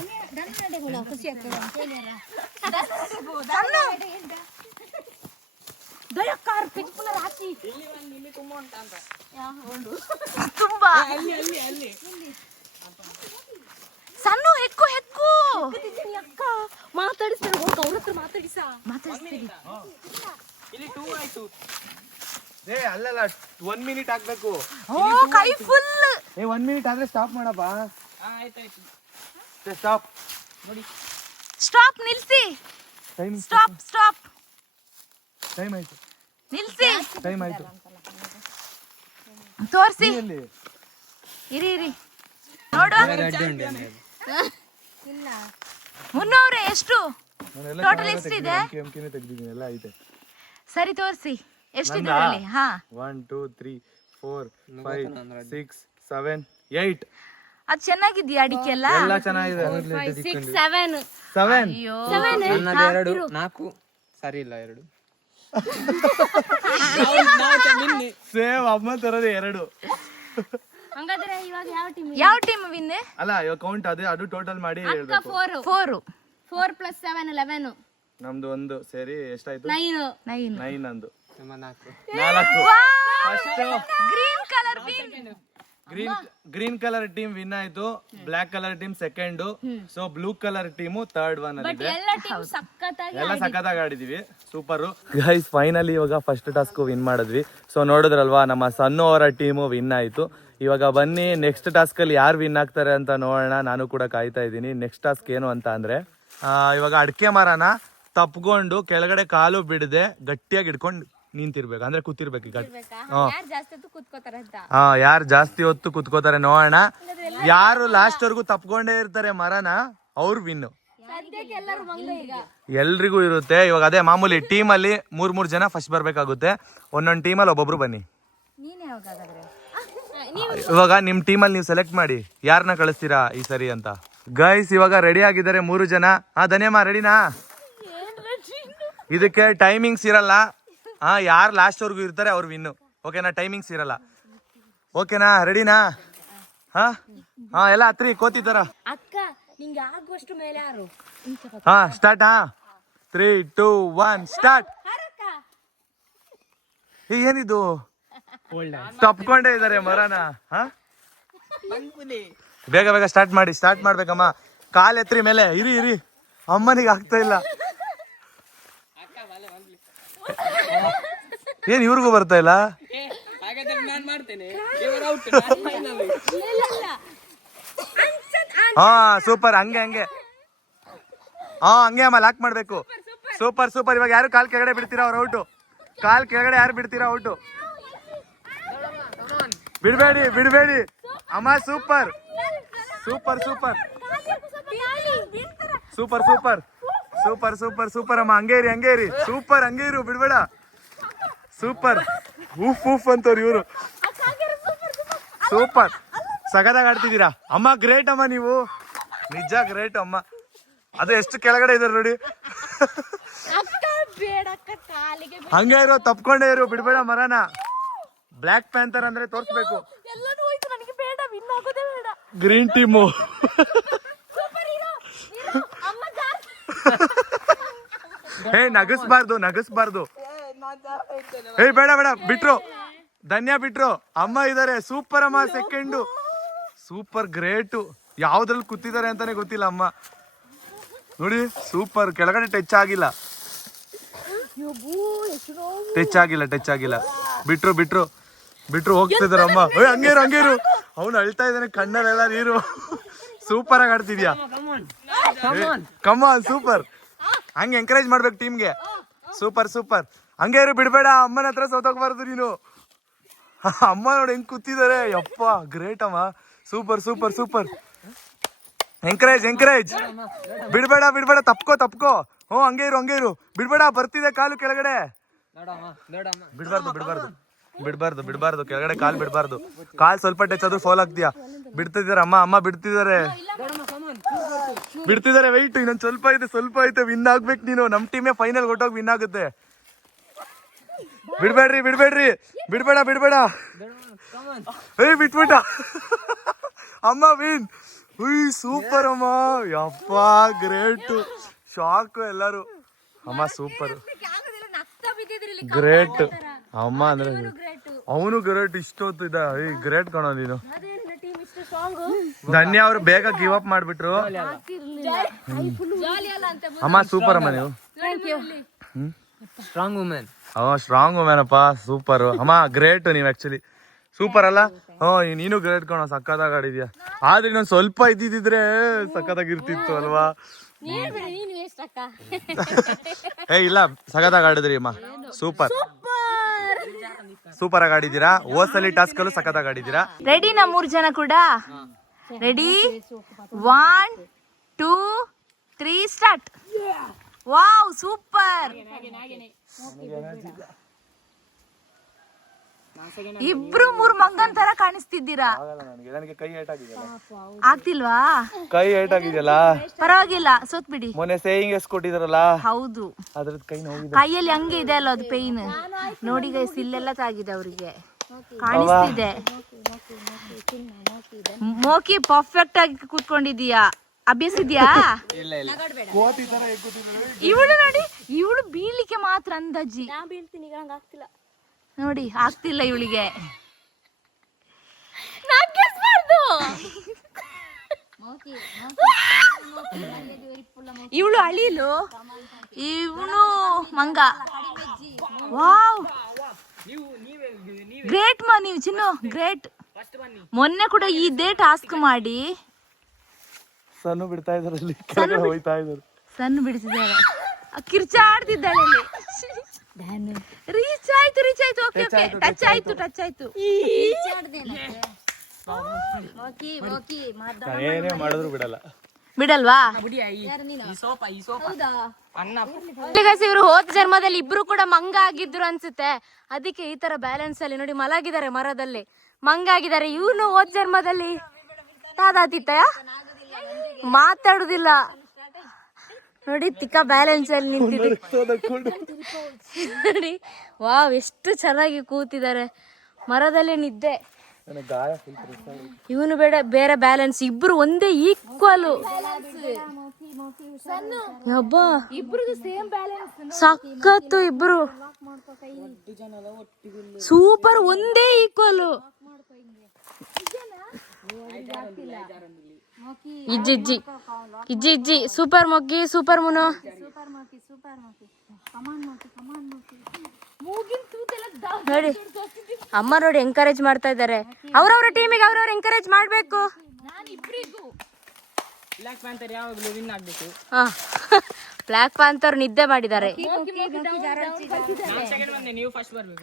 ತುಂಬಾ ಸಣ್ಣ ಹೆಕ್ಕು ಅಕ್ಕ ಮಾತಾಡಿಸ್ತಾರೆ. ಹೋಗ ಅವ್ರ ಹತ್ರ ಮಾತಾಡಿಸ್ತೀರಿ. ಅಲ್ಲಲ್ಲ 1 ಮಿನಿಟ್ ಆಗ್ಬೇಕು. ಕೈ ಫುಲ್. 1 ಮಿನಿಟ್ ಆದ್ರೆ ಸ್ಟಾಪ್ ಮಾಡಪ್ಪ. ಸ್ಟಾಪ್. ಸ್ಟಾಪ್. ನಿಲ್ಸಿ. ಸ್ಟಾಪ್. ಟೈಮ್ ಆಯ್ತು. ನಿಲ್ಸಿ. ಟೈಮ್ ಆಯ್ತು. ತೋರ್ಸಿ. ಇರಿ ನೋಡು. ಮುನ್ನೂರ ಎಷ್ಟು? ಟೋಟಲ್ ಎಷ್ಟಿದೆ? ತೆಗ್ದಿದ್ದೀನಿ ಎಲ್ಲ ಐತೆ. ಸರಿ ತೋರಿಸಿ ಎಷ್ಟಿದೆ ಹೇಳಿ. ಹಾ 1 2 3 4 5 6 7 8 ಅದು ಚೆನ್ನಾಗಿದ್ಯಾ ಅಡಿಕೆ ಎಲ್ಲ? ಎಲ್ಲ ಚೆನ್ನಾಗಿದೆ. 7 ಅಯ್ಯೋ ಎರಡು 4 ಸರಿ ಇಲ್ಲ 2 ಸೇವ್ ಅಮ್ಮ ತರದೆ 2. ಹಂಗಾದ್ರೆ ಇವಾಗ ಯಾವ ಟೀಮ್ ವಿನ್? ಅಲ್ಲ ಇವಾಗ ಕೌಂಟ್ ಅದು ಟೋಟಲ್ ಮಾಡಿ ಹೇಳ್ಬೇಕು. 4 + 7 11 ನಮ್ದು 1 ಸೇರಿ ಎಷ್ಟಾಯ್ತು? 9 ನಂದು 4 4. Green colour green colour team win ಆಯ್ತು, black colour team second, so blue colour team third one ಅಲ್ಲಿ ಇದೆ. ಎಲ್ಲ ಟೀಮ್ ಸಕ್ಕತ್ತಾಗಿ ಎಲ್ಲ ಸಖತ್ತಾಗಿ ಆಡಿದೀವಿ, ಸೂಪರ್ ಗೈಸ್. ಫೈನಲಿ ಇವಾಗ ಫಸ್ಟ್ ಟಾಸ್ಕ್ ವಿನ್ ಮಾಡಿದ್ವಿ. ಸೊ ನೋಡಿದ್ರಲ್ವಾ, ನಮ್ಮ ಸಣ್ಣ ಅವರ ಟೀಮು ವಿನ್ ಆಯ್ತು. ಇವಾಗ ಬನ್ನಿ ನೆಕ್ಸ್ಟ್ ಟಾಸ್ಕ್ ಅಲ್ಲಿ ಯಾರು ವಿನ್ ಆಗ್ತಾರೆ ಅಂತ ನೋಡೋಣ. ನಾನು ಕೂಡ ಕಾಯ್ತಾ ಇದ್ದೀನಿ. ನೆಕ್ಸ್ಟ್ ಟಾಸ್ಕ್ ಏನು ಅಂತ ಅಂದ್ರೆ, ಇವಾಗ ಅಡಿಕೆ ಮರನ ತಪ್ಕೊಂಡು ಕೆಳಗಡೆ ಕಾಲು ಬಿಡದೆ ಗಟ್ಟಿಯಾಗಿ ಹಿಡ್ಕೊಂಡು ನಿಂತಿರ್ಬೇಕು, ಅಂದ್ರೆ ಕೂತಿರ್ಬೇಕು. ಯಾರು ಜಾಸ್ತಿ ಹೊತ್ತು ಕುತ್ಕೋತಾರೆ ನೋಡೋಣ. ಯಾರು ಲಾಸ್ಟ್ ವರ್ಗು ತಪ್ಕೊಂಡೇ ಇರ್ತಾರೆ ಮರನ, ಅವ್ರು ವಿನ್ನು. ಎಲ್ರಿಗೂ ಇರುತ್ತೆ. ಇವಾಗ ಅದೇ ಮಾಮೂಲಿ ಟೀಮ್ ಅಲ್ಲಿ 3 ಜನ ಫಸ್ಟ್ ಬರ್ಬೇಕಾಗುತ್ತೆ. ಒಂದೊಂದು ಟೀಮಲ್ಲಿ ಒಬ್ಬೊಬ್ರು ಬನ್ನಿ. ಇವಾಗ ನಿಮ್ ಟೀಮಲ್ಲಿ ನೀವು ಸೆಲೆಕ್ಟ್ ಮಾಡಿ ಯಾರನ್ನ ಕಳಿಸ್ತೀರಾ ಈ ಸರಿ ಅಂತ. ಗೈಸ್ ಇವಾಗ ರೆಡಿ ಆಗಿದ್ದಾರೆ 3 ಜನ. ಧನ್ಯಮ್ಮ ರೆಡಿನಾ? ಇದಕ್ಕೆ ಟೈಮಿಂಗ್ಸ್ ಇರಲ್ಲ. ಯಾರು ಲಾಸ್ಟ್ ವರ್ಗು ಇರ್ತಾರೆ ಅವ್ರು ವಿನ್ನು. ಓಕೆನಾ? ಟೈಮಿಂಗ್ಸ್ ಇರಲ್ಲ. ಓಕೆನಾ? ರೆಡಿನಾ? ಎಲ್ಲ ಹತ್ರಿ ಕೋತಿ ತರ. ಅಕ್ಕ ನಿಂಗೆ ಆಗುವಷ್ಟು ಮೇಲೆ ಯಾರು ಸ್ಟಾರ್ಟ್. 3 2 1 ಸ್ಟಾರ್ಟ್. ಏನಿದು ತಪ್ಕೊಂಡೇ ಇದಾರೆ ಮರನ. ಬೇಗ ಬೇಗ ಸ್ಟಾರ್ಟ್ ಮಾಡ್ಬೇಕಮ್ಮ. ಕಾಲ್ ಎತ್ರಿ ಮೇಲೆ. ಇರಿ ಅಮ್ಮನಿಗೆ ಆಗ್ತಾ ಇಲ್ಲ. ಏನ್ ಇವ್ರಿಗೂ ಬರ್ತಾ ಇಲ್ಲ? ಸೂಪರ್. ಹಂಗೆ ಹಂಗೆ ಅಮ್ಮ ಲಾಕ್ ಮಾಡ್ಬೇಕು. ಸೂಪರ್. ಇವಾಗ ಯಾರು ಕಾಲ್ ಕೆಳಗಡೆ ಬಿಡ್ತೀರಾ ಅವ್ರು ಔಟು. ಕಾಲ್ ಕೆಳಗಡೆ ಯಾರು ಬಿಡ್ತೀರಾ ಔಟು. ಬಿಡ್ಬೇಡಿ ಅಮ್ಮ. ಸೂಪರ್ ಅಮ್ಮ. ಹಂಗೆ ಇರಿ. ಸೂಪರ್ ಹಂಗೆ ಇರು, ಬಿಡ್ಬೇಡ. ಸೂಪರ್. ಊಫ್ ಅಂತವ್ರು ಇವರು. ಸೂಪರ್ ಸಗದಾಗ ಆಡ್ತಿದ್ದೀರಾ ಅಮ್ಮ. ಗ್ರೇಟ್ ಅಮ್ಮ, ನೀವು ನಿಜ ಗ್ರೇಟ್ ಅಮ್ಮ. ಅದು ಎಷ್ಟು ಕೆಳಗಡೆ ಇದಾರೆ ನೋಡಿ. ಹಂಗೆ ಇರೋ, ತಪ್ಕೊಂಡೇ ಇರು, ಬಿಡ್ಬೇಡ ಮರನ. ಬ್ಲ್ಯಾಕ್ ಪ್ಯಾಂಥರ್ ಅಂದ್ರೆ ತೋರ್ಸ್ಬೇಕು. Green team. ನಗಸ್ಬಾರ್ದು. ಬೇಡ ಬಿಟ್ರು. ಧನ್ಯ ಬಿಟ್ರು. ಅಮ್ಮ ಇದಾರೆ. ಸೂಪರ್ ಅಮ್ಮ. Second super great. ಯಾವ್ದ್ರಲ್ಲಿ ಕೂತಿದ್ದಾರೆ ಅಂತಾನೆ ಗೊತ್ತಿಲ್ಲ ಅಮ್ಮ. ನೋಡಿ ಸೂಪರ್. ಕೆಳಗಡೆ ಟಚ್ ಆಗಿಲ್ಲ. ಬಿಟ್ರು ಹೋಗ್ತಿದಾರ ಅಮ್ಮ. ಹಂಗೇರು. ಅವ್ನು ಅಳ್ತಾ ಇದ್ದಾನೆ, ಕಣ್ಣಲ್ಲೆಲ್ಲ ನೀರು. ಸೂಪರ್ ಆಗಿ ಆಡ್ತಿದ್ಯಾ. ಕಮಾನ್ ಸೂಪರ್. ಹಂಗೆ ಎಂಕರೇಜ್ ಮಾಡ್ಬೇಕು ಟೀಮ್ಗೆ. ಸೂಪರ್. ಹಂಗೆ ಇರು, ಬಿಡ್ಬೇಡ. ಅಮ್ಮನ ಹತ್ರ ಸೋತೋಗ್ಬಾರ್ದು ನೀನು. ಅಮ್ಮ ನೋಡಿ ಹೆಂಗ್ ಕೂತಿದ್ದಾರೆ. ಯಪ್ಪ ಗ್ರೇಟ್ ಅಮ್ಮ. ಸೂಪರ್. ಎಂಕರೇಜ್. ಬಿಡ್ಬೇಡ. ತಪ್ಕೋ. ಹಂಗೆ ಇರು. ಬಿಡ್ಬೇಡ. ಬರ್ತಿದೆ ಕಾಲು ಕೆಳಗಡೆ. ಬಿಡ್ಬಾರ್ದು. ಕೆಳಗಡೆ ಕಾಲ್ ಬಿಡ್ಬಾರ್ದು. ಕಾಲ್ ಸ್ವಲ್ಪ ಟಚ್ ಆದ್ರೂ ಫೌಲ್ ಆಗ್ತೀಯಾ. ಬಿಡ್ತಿದಾರೆ ಅಮ್ಮ. ಬಿಡ್ತಿದಾರೆ. ವೆಯ್ಟ್. ಇನ್ನೊಂದು ಸ್ವಲ್ಪ ಐತೆ. ವಿನ್ ಆಗ್ಬೇಕು ನೀನು. ನಮ್ ಟೀಮೇ ಫೈನಲ್ ಹೊಟ್ಟೋಗಿ ವಿನ್ ಆಗುತ್ತೆ. ಬಿಡ್ಬೇಡ್ರಿ. ಬಿಡ್ಬೇಡ. ಬಿಟ್ಬಿಟ್ಟ ಅಮ್ಮ. ವಿನ್. ಸೂಪರ್ ಅಮ್ಮ. ಯಪ್ಪ ಗ್ರೇಟ್. ಶಾಕ್ ಎಲ್ಲಾರು. ಅಮ್ಮ ಸೂಪರ್. ಗ್ರೇಟ್ ಅಮ್ಮ. ಅಂದ್ರೆ ಅವನು ಗ್ರೇಟ್. ಇಷ್ಟೊತ್ತು ಇದ್ದ. ಗ್ರೇಟ್ ಕಣೋ ನೀನು. ಧನ್ಯ ಅವ್ರು ಬೇಗ ಗಿವ್ ಅಪ್ ಮಾಡ್ಬಿಟ್ರು ಅಮ್ಮ. ಸೂಪರ್ ಅಮ್ಮ ನೀವು. ಸ್ಟ್ರಾಂಗ್ ವುಮೆನ್ ಅಪ್ಪ. ಸೂಪರ್ ಅಮ್ಮ. ಗ್ರೇಟ್ ನೀವು ಆಕ್ಚುಲಿ. ಸೂಪರ್ ಅಲ್ಲ? ನೀನು ಗ್ರೇಟ್ ಕಣೋ. ಸಕ್ಕತ್ತಾಗಿ ಆಡಿದ್ಯಾ. ಆದ್ರೆ ಇನ್ನೊಂದು ಸ್ವಲ್ಪ ಇದ್ದಿದ್ರೆ ಸಕ್ಕತ್ತಾಗಿ ಇರ್ತಿತ್ತು ಅಲ್ವಾ? ಇಲ್ಲ ಸಖತ್ತಾಗಿ ಆಡಿದ್ರಿ ಅಮ್ಮ. ಸೂಪರ್ ಆಗಿ ಆಡಿದ್ದೀರಾ. ಹೋದ್ಸಲಿ ಟಾಸ್ಕ್ ಅಲ್ಲೂ ಸಖತ್ತಾಗಿ ಆಡಿದ್ದೀರಾ. ರೆಡಿನಾ 3 ಜನ ಕೂಡ? Ready 1 2 3 start. Wow super. ಇಬ್ರು 3 ಮಂಗನ್ ತರ ಕಾಣಿಸ್ತಿದ್ದೀರಾ. ನನಗೆ ಕೈ ಏಟ್ ಆಗಿದೆಯಲ್ಲ. ಆಗ್ತಿಲ್ವಾ? ಕೈ ಏಟ್ ಆಗಿದೆಯಲ್ಲ. ಪರವಾಗಿಲ್ಲ, ಸೋತ್ ಬಿಡಿ. ಮೊನ್ನೆ ಸೇಯಿಂಗ್ ಎಸ್ ಕೊಟ್ಟಿದಾರಲ್ಲ, ಹೌದು, ಅದ್ರದ್ ಕೈ ನೋವಿದೆ. ಕೈಯಲ್ಲಿ ಹಂಗೆ ಇದೆ ಅಲ್ಲ ಅದು ಪೇಯ್ನ್. ನೋಡಿ ಗೈಸ್, ಇಲ್ಲೆಲ್ಲ ತಾಗಿದೆ ಅವ್ರಿಗೆ, ಕಾಣಿಸ್ತಿದೆ. ಮೋಕಿ ಪರ್ಫೆಕ್ಟ್ ಆಗಿ ಕೂತ್ಕೊಂಡಿದೀಯಾ, ಅಭ್ಯಾಸ ಇದೆಯಾ? ಇವಳು ನೋಡಿ, ಇವಳು ಬೀಳ್ಲಿಕ್ಕೆ ಮಾತ್ರ ಅಂದಾಜಿ. ನೋಡಿ ಆಗ್ತಿಲ್ಲ ಇವಳಿಗೆ. ಇವಳು ಅಳಿಲು, ಇವನು ಮಂಗ. ವಾವ್, ಗ್ರೇಟ್ ಮಾ ನೀವು ಚಿನ್ನು, ಗ್ರೇಟ್. ಮೊನ್ನೆ ಕೂಡ ಇದೇ ಟಾಸ್ಕ್ ಮಾಡಿ ಸಣ್ಣ ಬಿಡ್ತಾ ಇದಾರೆ, ಅಲ್ಲಿ ಕೆಳಗಡೆ ಹೋಯ್ತಾ ಇದಾರೆ. ಸಣ್ಣ ಬಿಡಿಸಿದ್ದಾರೆ, ಕಿರ್ಚಾಡ್ತಿದ್ದಾಳೆ ಅಲ್ಲಿ. ರೀಚ್ ಆಯ್ತು, ರೀಚ್ ಆಯ್ತು. ಓಕೆ ಓಕೆ, ಟಚ್ ಆಯ್ತು, ಟಚ್ ಆಯ್ತು. ಏನೇ ಮಾಡಿದ್ರು ಬಿಡಲ್ಲ. ಬಿಡಲ್ವಾ? ಅಣ್ಣ ಇವರು ಹೋದ ಜನ್ಮದಲ್ಲಿ ಇಬ್ರು ಕೂಡ ಮಂಗ ಆಗಿದ್ರು ಅನ್ಸುತ್ತೆ, ಅದಕ್ಕೆ ಈ ತರ ಬ್ಯಾಲೆನ್ಸ್ ಅಲ್ಲಿ ನೋಡಿ ಮಲಗಿದ್ದಾರೆ ಮರದಲ್ಲಿ, ಮಂಗ ಆಗಿದ್ದಾರೆ. ಇವನು ಹೋದ ಜನ್ಮದಲ್ಲಿ ತಾದಾತಿತ್ತಯ ಮಾತಾಡುದಿಲ್ಲ ನೋಡಿ, ತಿಕ್ಕ ಬ್ಯಾಲೆನ್ಸ್ ಅಲ್ಲಿ ನಿಂತಿದೆ ನೋಡಿ. ವಾವ್, ಎಷ್ಟು ಚೆನ್ನಾಗಿ ಕೂತಿದ್ದಾರೆ ಮರದಲ್ಲಿ ನಿದ್ದೆ. ಇವನು ಬೇರೆ ಬ್ಯಾಲೆನ್ಸ್, ಇಬ್ರು ಒಂದೇ ಈಕ್ವಲ್. ಹಬ್ಬಾ, ಇಬ್ರದು ಸೇಮ್ ಬ್ಯಾಲೆನ್ಸ್, ಸಖತ್ತು ಇಬ್ರು ಸೂಪರ್, ಒಂದೇ ಈಕ್ವಲ್. ಇಜ್ಜಿ ಇಜ್ಜಿ ಸೂಪರ್ ಮೊಗ್ಗಿ, ಸೂಪರ್ ಮುನು. ನೋಡಿ ಅಮ್ಮ ನೋಡಿ ಎಂಕರೇಜ್ ಮಾಡ್ತಾ ಇದ್ದಾರೆ. ಅವ್ರವ್ರ ಟೀಮಿಗೆ ಅವ್ರವ್ರ ಎಂಕರೇಜ್ ಮಾಡ್ಬೇಕು. ಬ್ಲಾಕ್ ಪ್ಯಾಂಥರ್ ನಿದ್ದೆ ಮಾಡಿದ್ದಾರೆ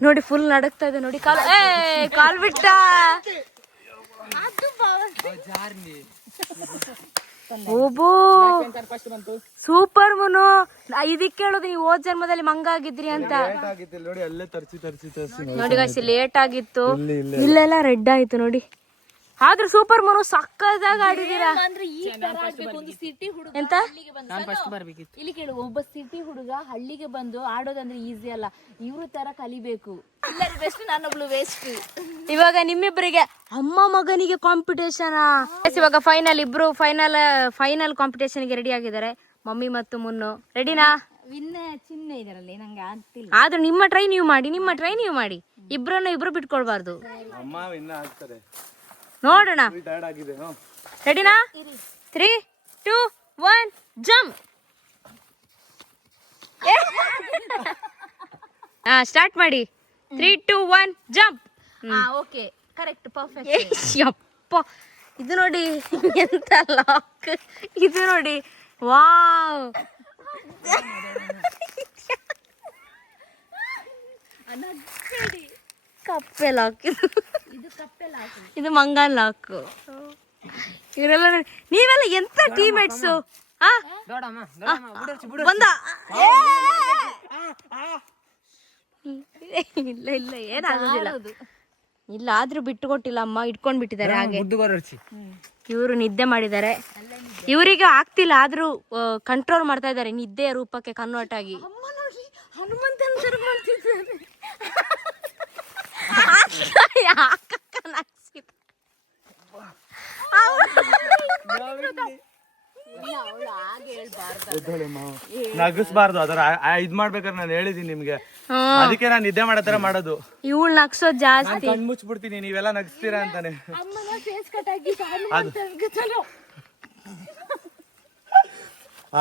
ನೋಡಿ, ಫುಲ್ ನಡಕ್ತಾ ಇದೆ ನೋಡಿ. ಕಾಲ್ ಬಿಟ್ಟ. ಓಬೋ ಸೂಪರ್ ಮುನು, ಇದಕ್ಕೆ ಹೇಳೋದು ನೀವು ಹೋದ ಜನ್ಮದಲ್ಲಿ ಮಂಗ ಆಗಿದ್ರಿ ಅಂತ. ನೋಡಿ ಅಲ್ಲೇ ತರ್ಸಿ ತರ್ಸಿ ತರ್ಸಿ ನೋಡಿ ಗಾಯ್ಸ್, ಲೇಟ್ ಆಗಿತ್ತು, ಇಲ್ಲೆಲ್ಲ ರೆಡ್ ಆಯ್ತು ನೋಡಿ. ಆದ್ರೂ ಸೂಪರ್ ಮುನು ಸಕ್ಕದಾಗ ಆಡಿದೀರಾ. ಎಂತ ಇಲ್ಲಿ ಕೇಳು, ಒಬ್ಬ ಸಿಟಿ ಹುಡುಗ ಹಳ್ಳಿಗೆ ಬಂದು ಆಡೋದಂದ್ರೆ ಈಸಿ ಅಲ್ಲ, ಇವ್ರ ತರ ಕಲಿಬೇಕು. ಬೆಸ್ಟ್, ನಾನೊಬ್ಳು ವೇಸ್ಟ್. ಇವಾಗ ನಿಮ್ಮಿಬ್ಬರಿಗೆ ಅಮ್ಮ ಮಗನಿಗೆ ಕಾಂಪಿಟೇಷನ್. ಇವಾಗ ಫೈನಲ್, ಇಬ್ರು ಫೈನಲ್ ಕಾಂಪಿಟೇಷನ್ ಗೆ ರೆಡಿ ಆಗಿದ್ದಾರೆ, ಮಮ್ಮಿ ಮತ್ತು ಮುನ್ನು. ರೆಡಿನಾ? ಚಿನ್ನ ಇದರಲ್ಲಿ ನಂಗೆ ಆಗ್ತಿಲ್ಲ. ಆದ್ರೂ ನಿಮ್ಮ ಟ್ರೈ ನೀವು ಮಾಡಿ, ನಿಮ್ಮ ಟ್ರೈ ನೀವು ಮಾಡಿ. ಇಬ್ರು ಬಿಟ್ಕೊಳ್ಬಾರ್ದು. ಅಮ್ಮ ಇನ್ನ ಆಗ್ತಾರೆ, ನೋಡೋಣ. ರೆಡಿನಾ? 3, 2, 1 ಜಂಪ್. ಸ್ಟಾರ್ಟ್ ಮಾಡಿ. 3, 2, 1 ಜಂಪ್. Okay, correct, perfect. ಯಪ್ಪ, ಇದು ನೋಡಿ ಎಂತ ಲಾಕ್, ಇದು ನೋಡಿ. ವಾವ್, ಕಪ್ಪೆ ಲಾಕ್. ಇದು ಮಂಗನ್ ಲಾಕ್. ಇವರೆಲ್ಲ ನೀವೆಲ್ಲ ಎಂತ ಟೀಮೇಟ್ಸು? ಬಂದ ಇಲ್ಲ ಇಲ್ಲ, ಏನಾಗೋದಿಲ್ಲ. ಇಲ್ಲ ಆದ್ರೂ ಬಿಟ್ಟು ಕೊಟ್ಟಿಲ್ಲ ಅಮ್ಮ, ಇಟ್ಕೊಂಡ್ ಬಿಟ್ಟಿದ್ದಾರೆ ಹಾಗೆ. ಇವರು ನಿದ್ದೆ ಮಾಡಿದ್ದಾರೆ, ಇವರಿಗೆ ಆಗ್ತಿಲ್ಲ ಆದ್ರೂ ಕಂಟ್ರೋಲ್ ಮಾಡ್ತಾ ಇದ್ದಾರೆ ನಿದ್ದೆಯ ರೂಪಕ್ಕೆ ಕನ್ವರ್ಟ್ ಆಗಿ. ಹನುಮಂತನ ತರ ಮಾಡ್ತಿದ್ದಾರೆ. ನಗಿಸ್ಬಾರ್ದು, ಅದರ ಇದ್ ಮಾಡ್ಬೇಕಾದ್ರೆ ನಾನು ಹೇಳಿದೀನಿ ನಿಮ್ಗೆ, ಅದಕ್ಕೆ ನಾನು ನಿದ್ದೆ ಮಾಡೋ ತರ ಮಾಡೋದು. ಇವಳು ನಗ್ಸೋದ್ ಜಾಸ್ತಿ. ಕಣ್ ಮುಚ್ಬಿಡ್ತೀನಿ, ನೀವೆಲ್ಲ ನಗಿಸ್ತೀರಾ ಅಂತಾನೆ.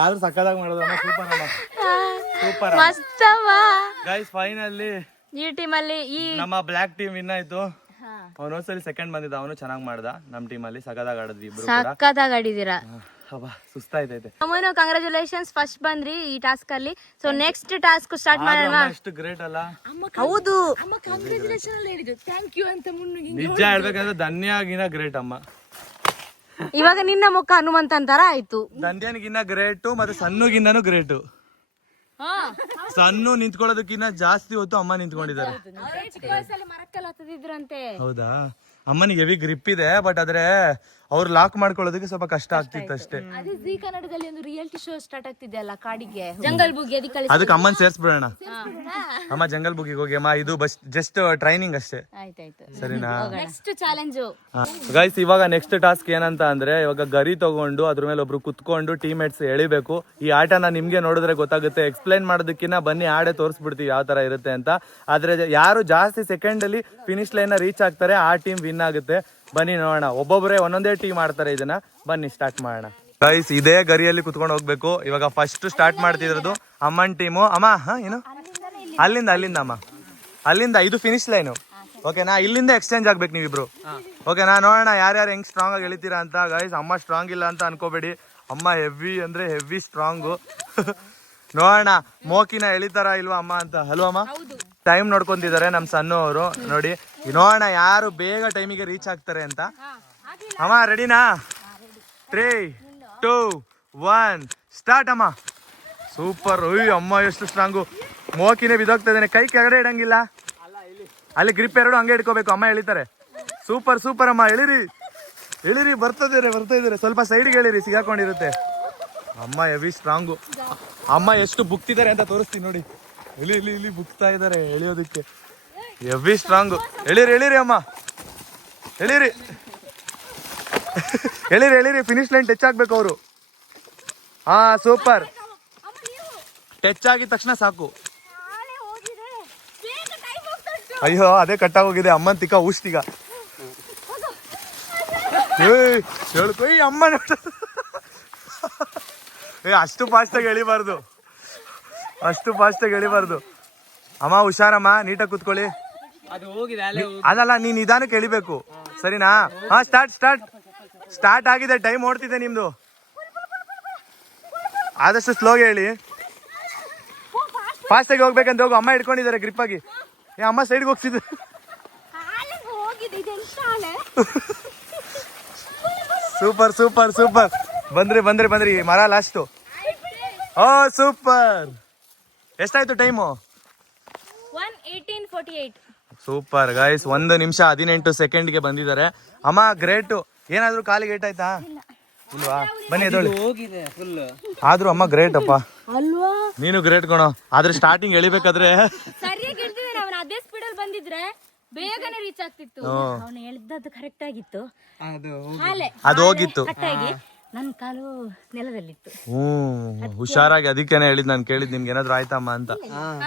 ಆದ್ರೂ ಸಕ್ಕದಾಗಿ ಮಾಡೋದು ಅಮ್ಮ, ಸೂಪರ್ ಅಮ್ಮ, ಸೂಪರ್ ಮಸ್ತವ. ಗೈಸ್ ಫೈನಲಿ ಈ ಟೀಮಲ್ಲಿ ನಮ್ಮ ಬ್ಲಾಕ್ ಟೀಮ್ ವಿನ್ ಆಯ್ತು. ಅವನೊಂದ್ಸಲಿ ಸೆಕೆಂಡ್ ಬಂದಿದ್ದ, ಅವನು ಚೆನ್ನಾಗ್ ಮಾಡ್ದ. ನಮ್ ಟೀಮ್ ಅಲ್ಲಿ ಸಗದಾಗ ಆಡಿದ್ವಿ ಇಬ್ರು ಕೂಡ. ಸಕ್ಕತ್ತಾಗಿ ಆಡಿದೀರಾ. ಸುಸ್ತಾಯ್ತೈತೆ. ಅಮ್ಮನು ಕಂಗ್ರಾಚುಲೇಷನ್ಸ್, ಫಸ್ಟ್ ಬಂದ್ರಿ ಈ ಟಾಸ್ಕ್ ಅಲ್ಲಿ. ಸೊ ನೆಕ್ಸ್ಟ್ ಟಾಸ್ಕ್ ಸ್ಟಾರ್ಟ್ ಮಾಡೋಣ. ಎಷ್ಟು ಗ್ರೇಟ್ ಅಲ್ಲ? ಹೌದು, ನಿಜ ಹೇಳ್ಬೇಕಂದ್ರೆ ಧನ್ಯಾಗಿನ ಗ್ರೇಟ್ ಅಮ್ಮ. ಇವಾಗ ನಿನ್ನ ಮುಖ ಹನುಮಂತನ್ ತರ ಆಯ್ತು. ಧನ್ಯನ್ಗಿನ್ನ ಗ್ರೇಟು ಮತ್ತೆ ಸಣ್ಣಗಿನ್ನೂ ಗ್ರೇಟು. ಸಣ್ಣ ನಿಂತ್ಕೊಳ್ಳೋದಕ್ಕಿಂತ ಜಾಸ್ತಿ ಹೊತ್ತು ಅಮ್ಮ ನಿಂತ್ಕೊಂಡಿದ್ದಾರೆ. ಚಿಕ್ಕ ವಯಸ್ಸಲ್ಲಿ ಮರಕ್ಕೆಲ್ಲ ಹತ್ತದಿದ್ರಂತೆ. ಹೌದಾ? ಅಮ್ಮನಿಗೆ ಹೆವಿ ಗ್ರಿಪ್ ಇದೆ, ಬಟ್ ಆದ್ರೆ ಅವ್ರು ಲಾಕ್ ಮಾಡ್ಕೊಳ್ಳೋದಕ್ಕೆ ಸ್ವಲ್ಪ ಕಷ್ಟ ಆಗ್ತಿತ್ತು ಅಷ್ಟೇ. ಅದೇ ಜಿ ಕನ್ನಡದಲ್ಲಿ ಒಂದು ರಿಯಾಲಿಟಿ ಶೋ ಸ್ಟಾರ್ಟ್ ಆಗ್ತಿದೆ ಅಲ್ಲ, ಕಾಡಿಗೆ ಜಂಗಲ್ ಬುಗಿ, ಅದಕ್ಕೆ ಅದಕ್ಕೆ ಅಮ್ಮನ್ ಸೇರ್ಸ್ಬಿಡೋಣ. ಅಮ್ಮ ಜಂಗಲ್ ಬುಗಿಗೆ ಹೋಗಿ ಅಮ್ಮ, ಇದು ಬಸ್ ಜಸ್ಟ್ ಟ್ರೈನಿಂಗ್ ಅಷ್ಟೇ. ಆಯ್ತಾಯ್ತು. ಸರಿನಾ? ನೆಕ್ಸ್ಟ್ ಚಾಲೆಂಜು ಗೈಸ್, ಇವಾಗ ನೆಕ್ಸ್ಟ್ ಟಾಸ್ಕ್ ಏನಂತ ಅಂದ್ರೆ, ಇವಾಗ ಗರಿ ತಗೊಂಡು ಅದ್ರ ಮೇಲೆ ಒಬ್ರು ಕುತ್ಕೊಂಡು ಟೀಮ್ಮೇಟ್ಸ್ ಎಳಿಬೇಕು. ಈ ಆಟನ ನಿಮ್ಗೆ ನೋಡಿದ್ರೆ ಗೊತ್ತಾಗುತ್ತೆ, ಎಕ್ಸ್ಪ್ಲೈನ್ ಮಾಡೋದಕ್ಕಿಂತ ಬನ್ನಿ ಆಡೇ ತೋರಿಸ್ಬಿಡ್ತೀವಿ ಯಾವ ತರ ಇರುತ್ತೆ ಅಂತ. ಆದ್ರೆ ಯಾರು ಜಾಸ್ತಿ ಸೆಕೆಂಡ್ ಅಲ್ಲಿ ಫಿನಿಶ್ ಲೈನ್ ರೀಚ್ ಆಗ್ತಾರೆ ಆ ಟೀಮ್ ವಿನ್ ಆಗುತ್ತೆ. ಬನ್ನಿ ನೋಡೋಣ, ಒಬ್ಬೊಬ್ಬರೇ ಒಂದೊಂದೇ ಟೀಮ್ ಆಡ್ತಾರೆ ಇದನ್ನ. ಬನ್ನಿ ಸ್ಟಾರ್ಟ್ ಮಾಡೋಣ. ಗೈಸ್, ಇದೇ ಗರಿಯಲ್ಲಿ ಕುತ್ಕೊಂಡು ಹೋಗ್ಬೇಕು. ಇವಾಗ ಫಸ್ಟ್ ಸ್ಟಾರ್ಟ್ ಮಾಡ್ತಿರೋದು ಅಮ್ಮನ್ ಟೀಮು. ಅಮ್ಮ ಏನು ಅಲ್ಲಿಂದ ಅಮ್ಮ, ಅಲ್ಲಿಂದ ಇದು ಫಿನಿಶ್ ಲೈನು. ಓಕೆನಾ? ಇಲ್ಲಿಂದ ಎಕ್ಸ್ಚೇಂಜ್ ಆಗ್ಬೇಕು ನೀವಿಬ್ರು. ಓಕೆನಾ? ನೋಡೋಣ ಯಾರ್ಯಾರು ಹೆಂಗ್ ಸ್ಟ್ರಾಂಗ್ ಆಗಿ ಎಳಿತೀರಾ ಅಂತ. ಗೈಸ್, ಅಮ್ಮ ಸ್ಟ್ರಾಂಗ್ ಇಲ್ಲ ಅಂತ ಅನ್ಕೋಬೇಡಿ, ಅಮ್ಮ ಹೆವಿ ಅಂದ್ರೆ ಹೆವಿ ಸ್ಟ್ರಾಂಗು. ನೋಡೋಣ ಮೋಕಿನ ಎಳಿತಾರ ಇಲ್ವಾ ಅಮ್ಮ ಅಂತ. ಹಲೋ ಅಮ್ಮ, ಟೈಮ್ ನೋಡ್ಕೊಂತಿದ್ದಾರೆ ನಮ್ ಸಣ್ಣ ಅವರು. ನೋಡಿ, ನೋಡೋಣ ಯಾರು ಬೇಗ ಟೈಮಿಗೆ ರೀಚ್ ಆಗ್ತಾರೆ ಅಂತ. ಅಮ್ಮ ರೆಡಿನಾ? 3, 2, 1 ಸ್ಟಾರ್ಟ್ ಅಮ್ಮ. ಸೂಪರ್. ಅಯ್ಯೋ ಅಮ್ಮ ಎಷ್ಟು ಸ್ಟ್ರಾಂಗು. ಮೋಕಿನೇ ಬಿದ್ದೋಗ್ತಾ ಇದ್ದಾನೆ, ಕೈ ಕೆಳಗಡೆ ಇಡಂಗಿಲ್ಲ. ಅಲ್ಲಿ ಗ್ರಿಪ್ ಎರಡು ಹಂಗೆ ಇಟ್ಕೋಬೇಕು, ಅಮ್ಮ ಎಳಿತಾರೆ. ಸೂಪರ್ ಸೂಪರ್ ಅಮ್ಮ, ಎಳಿರಿ. ಬರ್ತಾ ಇದಾರೆ. ಸ್ವಲ್ಪ ಸೈಡ್ಗೆ ಎಳಿರಿ, ಸಿಗಾಕೊಂಡಿರುತ್ತೆ. ಅಮ್ಮ ಹೆವಿ ಸ್ಟ್ರಾಂಗು. ಅಮ್ಮ ಎಷ್ಟು ಬುಕ್ತಿದ್ದಾರೆ ಅಂತ ತೋರಿಸ್ತೀನಿ ನೋಡಿ. ಇಲ್ಲಿ ಬುಕ್ತಾ ಇದಾರೆ ಎಳಿಯೋದಕ್ಕೆ. Heavy strong. ಎಳಿರಿ ಅಮ್ಮ, ಎಳಿರಿ. ಫಿನಿಶ್ ಲೈನ್ ಟಚ್ ಆಗ್ಬೇಕು ಅವರು. ಹಾ ಸೂಪರ್. ಟಚ್ ಆಗಿದ ತಕ್ಷಣ ಸಾಕು. ಅಯ್ಯೋ ಅದೇ ಕಟ್ಟಾಗೋಗಿದೆ. ಅಮ್ಮನ್ ತಿಕ್ಕ ಊಷ್ಟಿಗ. ಹೇಳ್ಕೊ ಅಮ್ಮ. ಅಷ್ಟು ಫಾಸ್ಟಾಗಿ ಎಳಿಬಾರ್ದು. ಅಮ್ಮ ಹುಷಾರಮ್ಮ, ನೀಟಾಗಿ ಕೂತ್ಕೊಳ್ಳಿ. ಅದು ಹೋಗಿದೆ ಅದಲ್ಲ, ನೀನ್ ನಿಧಾನಕ್ಕೆ ಎಳಿಬೇಕು. ಸರಿನಾ? ಹಾ ಸ್ಟಾರ್ಟ್ ಆಗಿದೆ. ಟೈಮ್ ಓಡ್ತಿದೆ ನಿಮ್ದು. ಆದಷ್ಟು ಸ್ಲೋಗೆ ಹೇಳಿ, ಫಾಸ್ಟಾಗಿ ಹೋಗ್ಬೇಕಂತ ಹೋಗು. ಅಮ್ಮ ಇಟ್ಕೊಂಡಿದ್ದಾರೆ ಗ್ರಿಪ್ ಆಗಿ. ಅಮ್ಮ ಸೈಡ್ಗೆ ಹೋಗ್ತಿದ್ದೆ. ಸೂಪರ್. ಬಂದ್ರಿ. ಮರ ಲಾಸ್ಟು. ಓ ಸೂಪರ್. ಎಷ್ಟಾಯ್ತು ಟೈಮು? 1:18:48. ಸೂಪರ್ ಗೈಸ್, 1 ನಿಮಿಷ 18 ಸೆಕೆಂಡ್ಗೆ ಬಂದಿದ್ದಾರೆ. ಅಮ್ಮ ಗ್ರೇಟು. ಏನಾದ್ರು ಕಾಲಿಗೆ ಏಟಾಯ್ತಾ? ಇಲ್ವಾ? ಬನ್ನಿ ಎದೊಳ್ಳಿ. ಹೋಗಿದೆ ಫುಲ್. ಆದ್ರೂ ಅಮ್ಮ ಗ್ರೇಟ್ ಅಪ್ಪ. ಅಲ್ವಾ? ನೀನು ಗ್ರೇಟ್ ಕಣೋ. ಆದ್ರೆ ಸ್ಟಾರ್ಟಿಂಗ್ ಎಳಿಬೇಕಾದ್ರೆ ಸರಿಯಾಗಿ ಹೇಳ್ತಿದ್ದಾರೆ. ಅವನು ಅದೇ ಸ್ಪೀಡಲ್ಲಿ ಬಂದಿದ್ರೆ ಬೇಗನೆ ರೀಚ್ ಆಗ್ತಿತ್ತು. ಅವನು ಹೇಳಿದ್ದು ಕರೆಕ್ಟ್ ಆಗಿತ್ತು. ಅದು ಹೋಗಿತ್ತು. ಕಟ್ಟಾಗಿ ನನ್ನ ಕಾಲು ನೆಲದಲ್ಲಿತ್ತು. ಹುಷಾರಾಗಿ. ಅದಕ್ಕೇನೆ ಹೇಳಿದ್, ನಾನು ಕೇಳಿದ್ ನಿಮ್ಗೆ ಏನಾದ್ರು ಆಯ್ತಮ್ಮ ಅಂತ.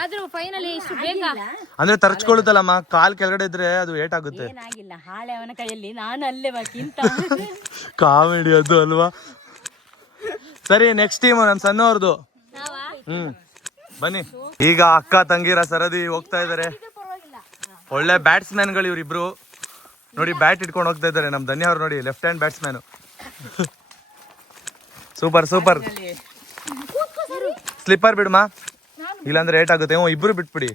ಆದ್ರೂ ಫೈನಲಿ ಇಷ್ಟು ಬೇಗ ಅಂದ್ರೆ ತರ್ಚ್ಕೊಳ್ಳುತ್ತಲ್ಲಮ್ಮ, ಕಾಲ್ ಕೆಳಗಡೆ ಇದ್ರೆ ಅದು ಏಟಾಗುತ್ತೆ. ಏನಾಗಿಲ್ಲ, ಹಾಳೆ ಅವನ ಕೈಯಲ್ಲಿ, ನಾನು ಅಲ್ಲೇ ಬಾಕಿಂತ. ಕಾಮಿಡಿ ಅದು ಅಲ್ವಾ? ಸರಿ, ನೆಕ್ಸ್ಟ್ ಟೀಮ್ ನಮ್ ಸಣ್ಣವ್ರದ್ದು. ಬನ್ನಿ. ಈಗ ಅಕ್ಕ ತಂಗಿರ ಸರದಿ ಹೋಗ್ತಾ ಇದಾರೆ. ಒಳ್ಳೆ ಬ್ಯಾಟ್ಸ್ಮನ್ ಗಳು ಇವ್ರಿಬ್ರು. ನೋಡಿ ಬ್ಯಾಟ್ ಇಟ್ಕೊಂಡು ಹೋಗ್ತಾ ಇದಾರೆ. ನಮ್ ಧನ್ಯ ಅವ್ರು ನೋಡಿ, left hand batsman. Super. Slipper ಬಿಡಮ್ಮ, ಇಲ್ಲಾಂದ್ರೆ ಏಟ್ ಆಗುತ್ತೆ. ಇಬ್ರು ಬಿಟ್ಬಿಡಿ.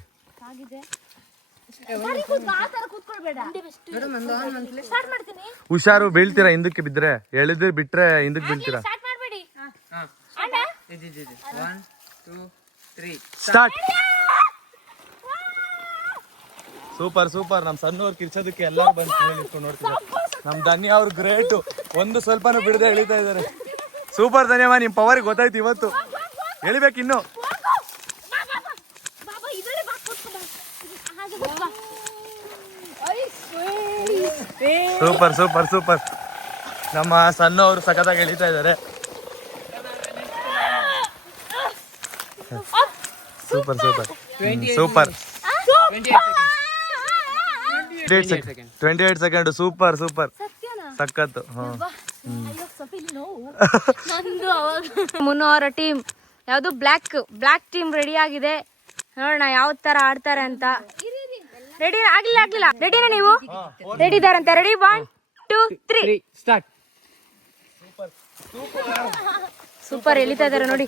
ಹುಷಾರು, ಬೀಳ್ತೀರಾ. ಹಿಂದಕ್ಕೆ ಬಿದ್ರೆ ಎಳೆದು ಬಿಟ್ರೆ ಹಿಂದಕ್ಕೆ ಬೀಳ್ತೀರಾ. ಸ್ಟಾರ್ಟ್. ಸೂಪರ್. ನಮ್ ಸಣ್ಣವ್ರು ಕಿರ್ಚೋದಕ್ಕೆ ಎಲ್ಲರೂ ಬಂದು ನಿಂತ್ಕೊಂಡು ನೋಡ್ತಿದ್ದಾರೆ. ನಮ್ ಧನ್ಯ ಅವ್ರು ಗ್ರೇಟು. ಒಂದು ಸ್ವಲ್ಪನೂ ಬಿಡದೆ ಎಳಿತಾ ಇದಾರೆ. ಸೂಪರ್ ಧನ್ಯಮ್ಮ, ನಿಮ್ ಪವರ್ ಗೊತ್ತಾಯ್ತು ಇವತ್ತು. ಎಳಿಬೇಕು ಇನ್ನು. ಸೂಪರ್. ನಮ್ಮ ಸಣ್ಣವರು ಸಖತ್ತಾಗಿ ಎಳಿತಾ ಇದ್ದಾರೆ. Super 28 second. ಸೂಪರ್ ಸಖತ್ತು. ಮುನ್ನೋರ ಟೀಮ್ ಯಾವುದು ಬ್ಲ್ಯಾಕ್ ಟೀಮ್ ರೆಡಿ ಆಗಿದೆ. ನೋಡೋಣ ಯಾವ ತರ ಆಡ್ತಾರೆ ಅಂತ. ರೆಡಿ ಆಗ್ಲಿಲ್ಲ. ರೆಡಿನಾ ನೀವು? ರೆಡಿ ಇದಾರಂತೆ. Ready 1, 2, 3 start. ಸೂಪರ್ ಎಳಿತಾ ಇದಾರೆ ನೋಡಿ.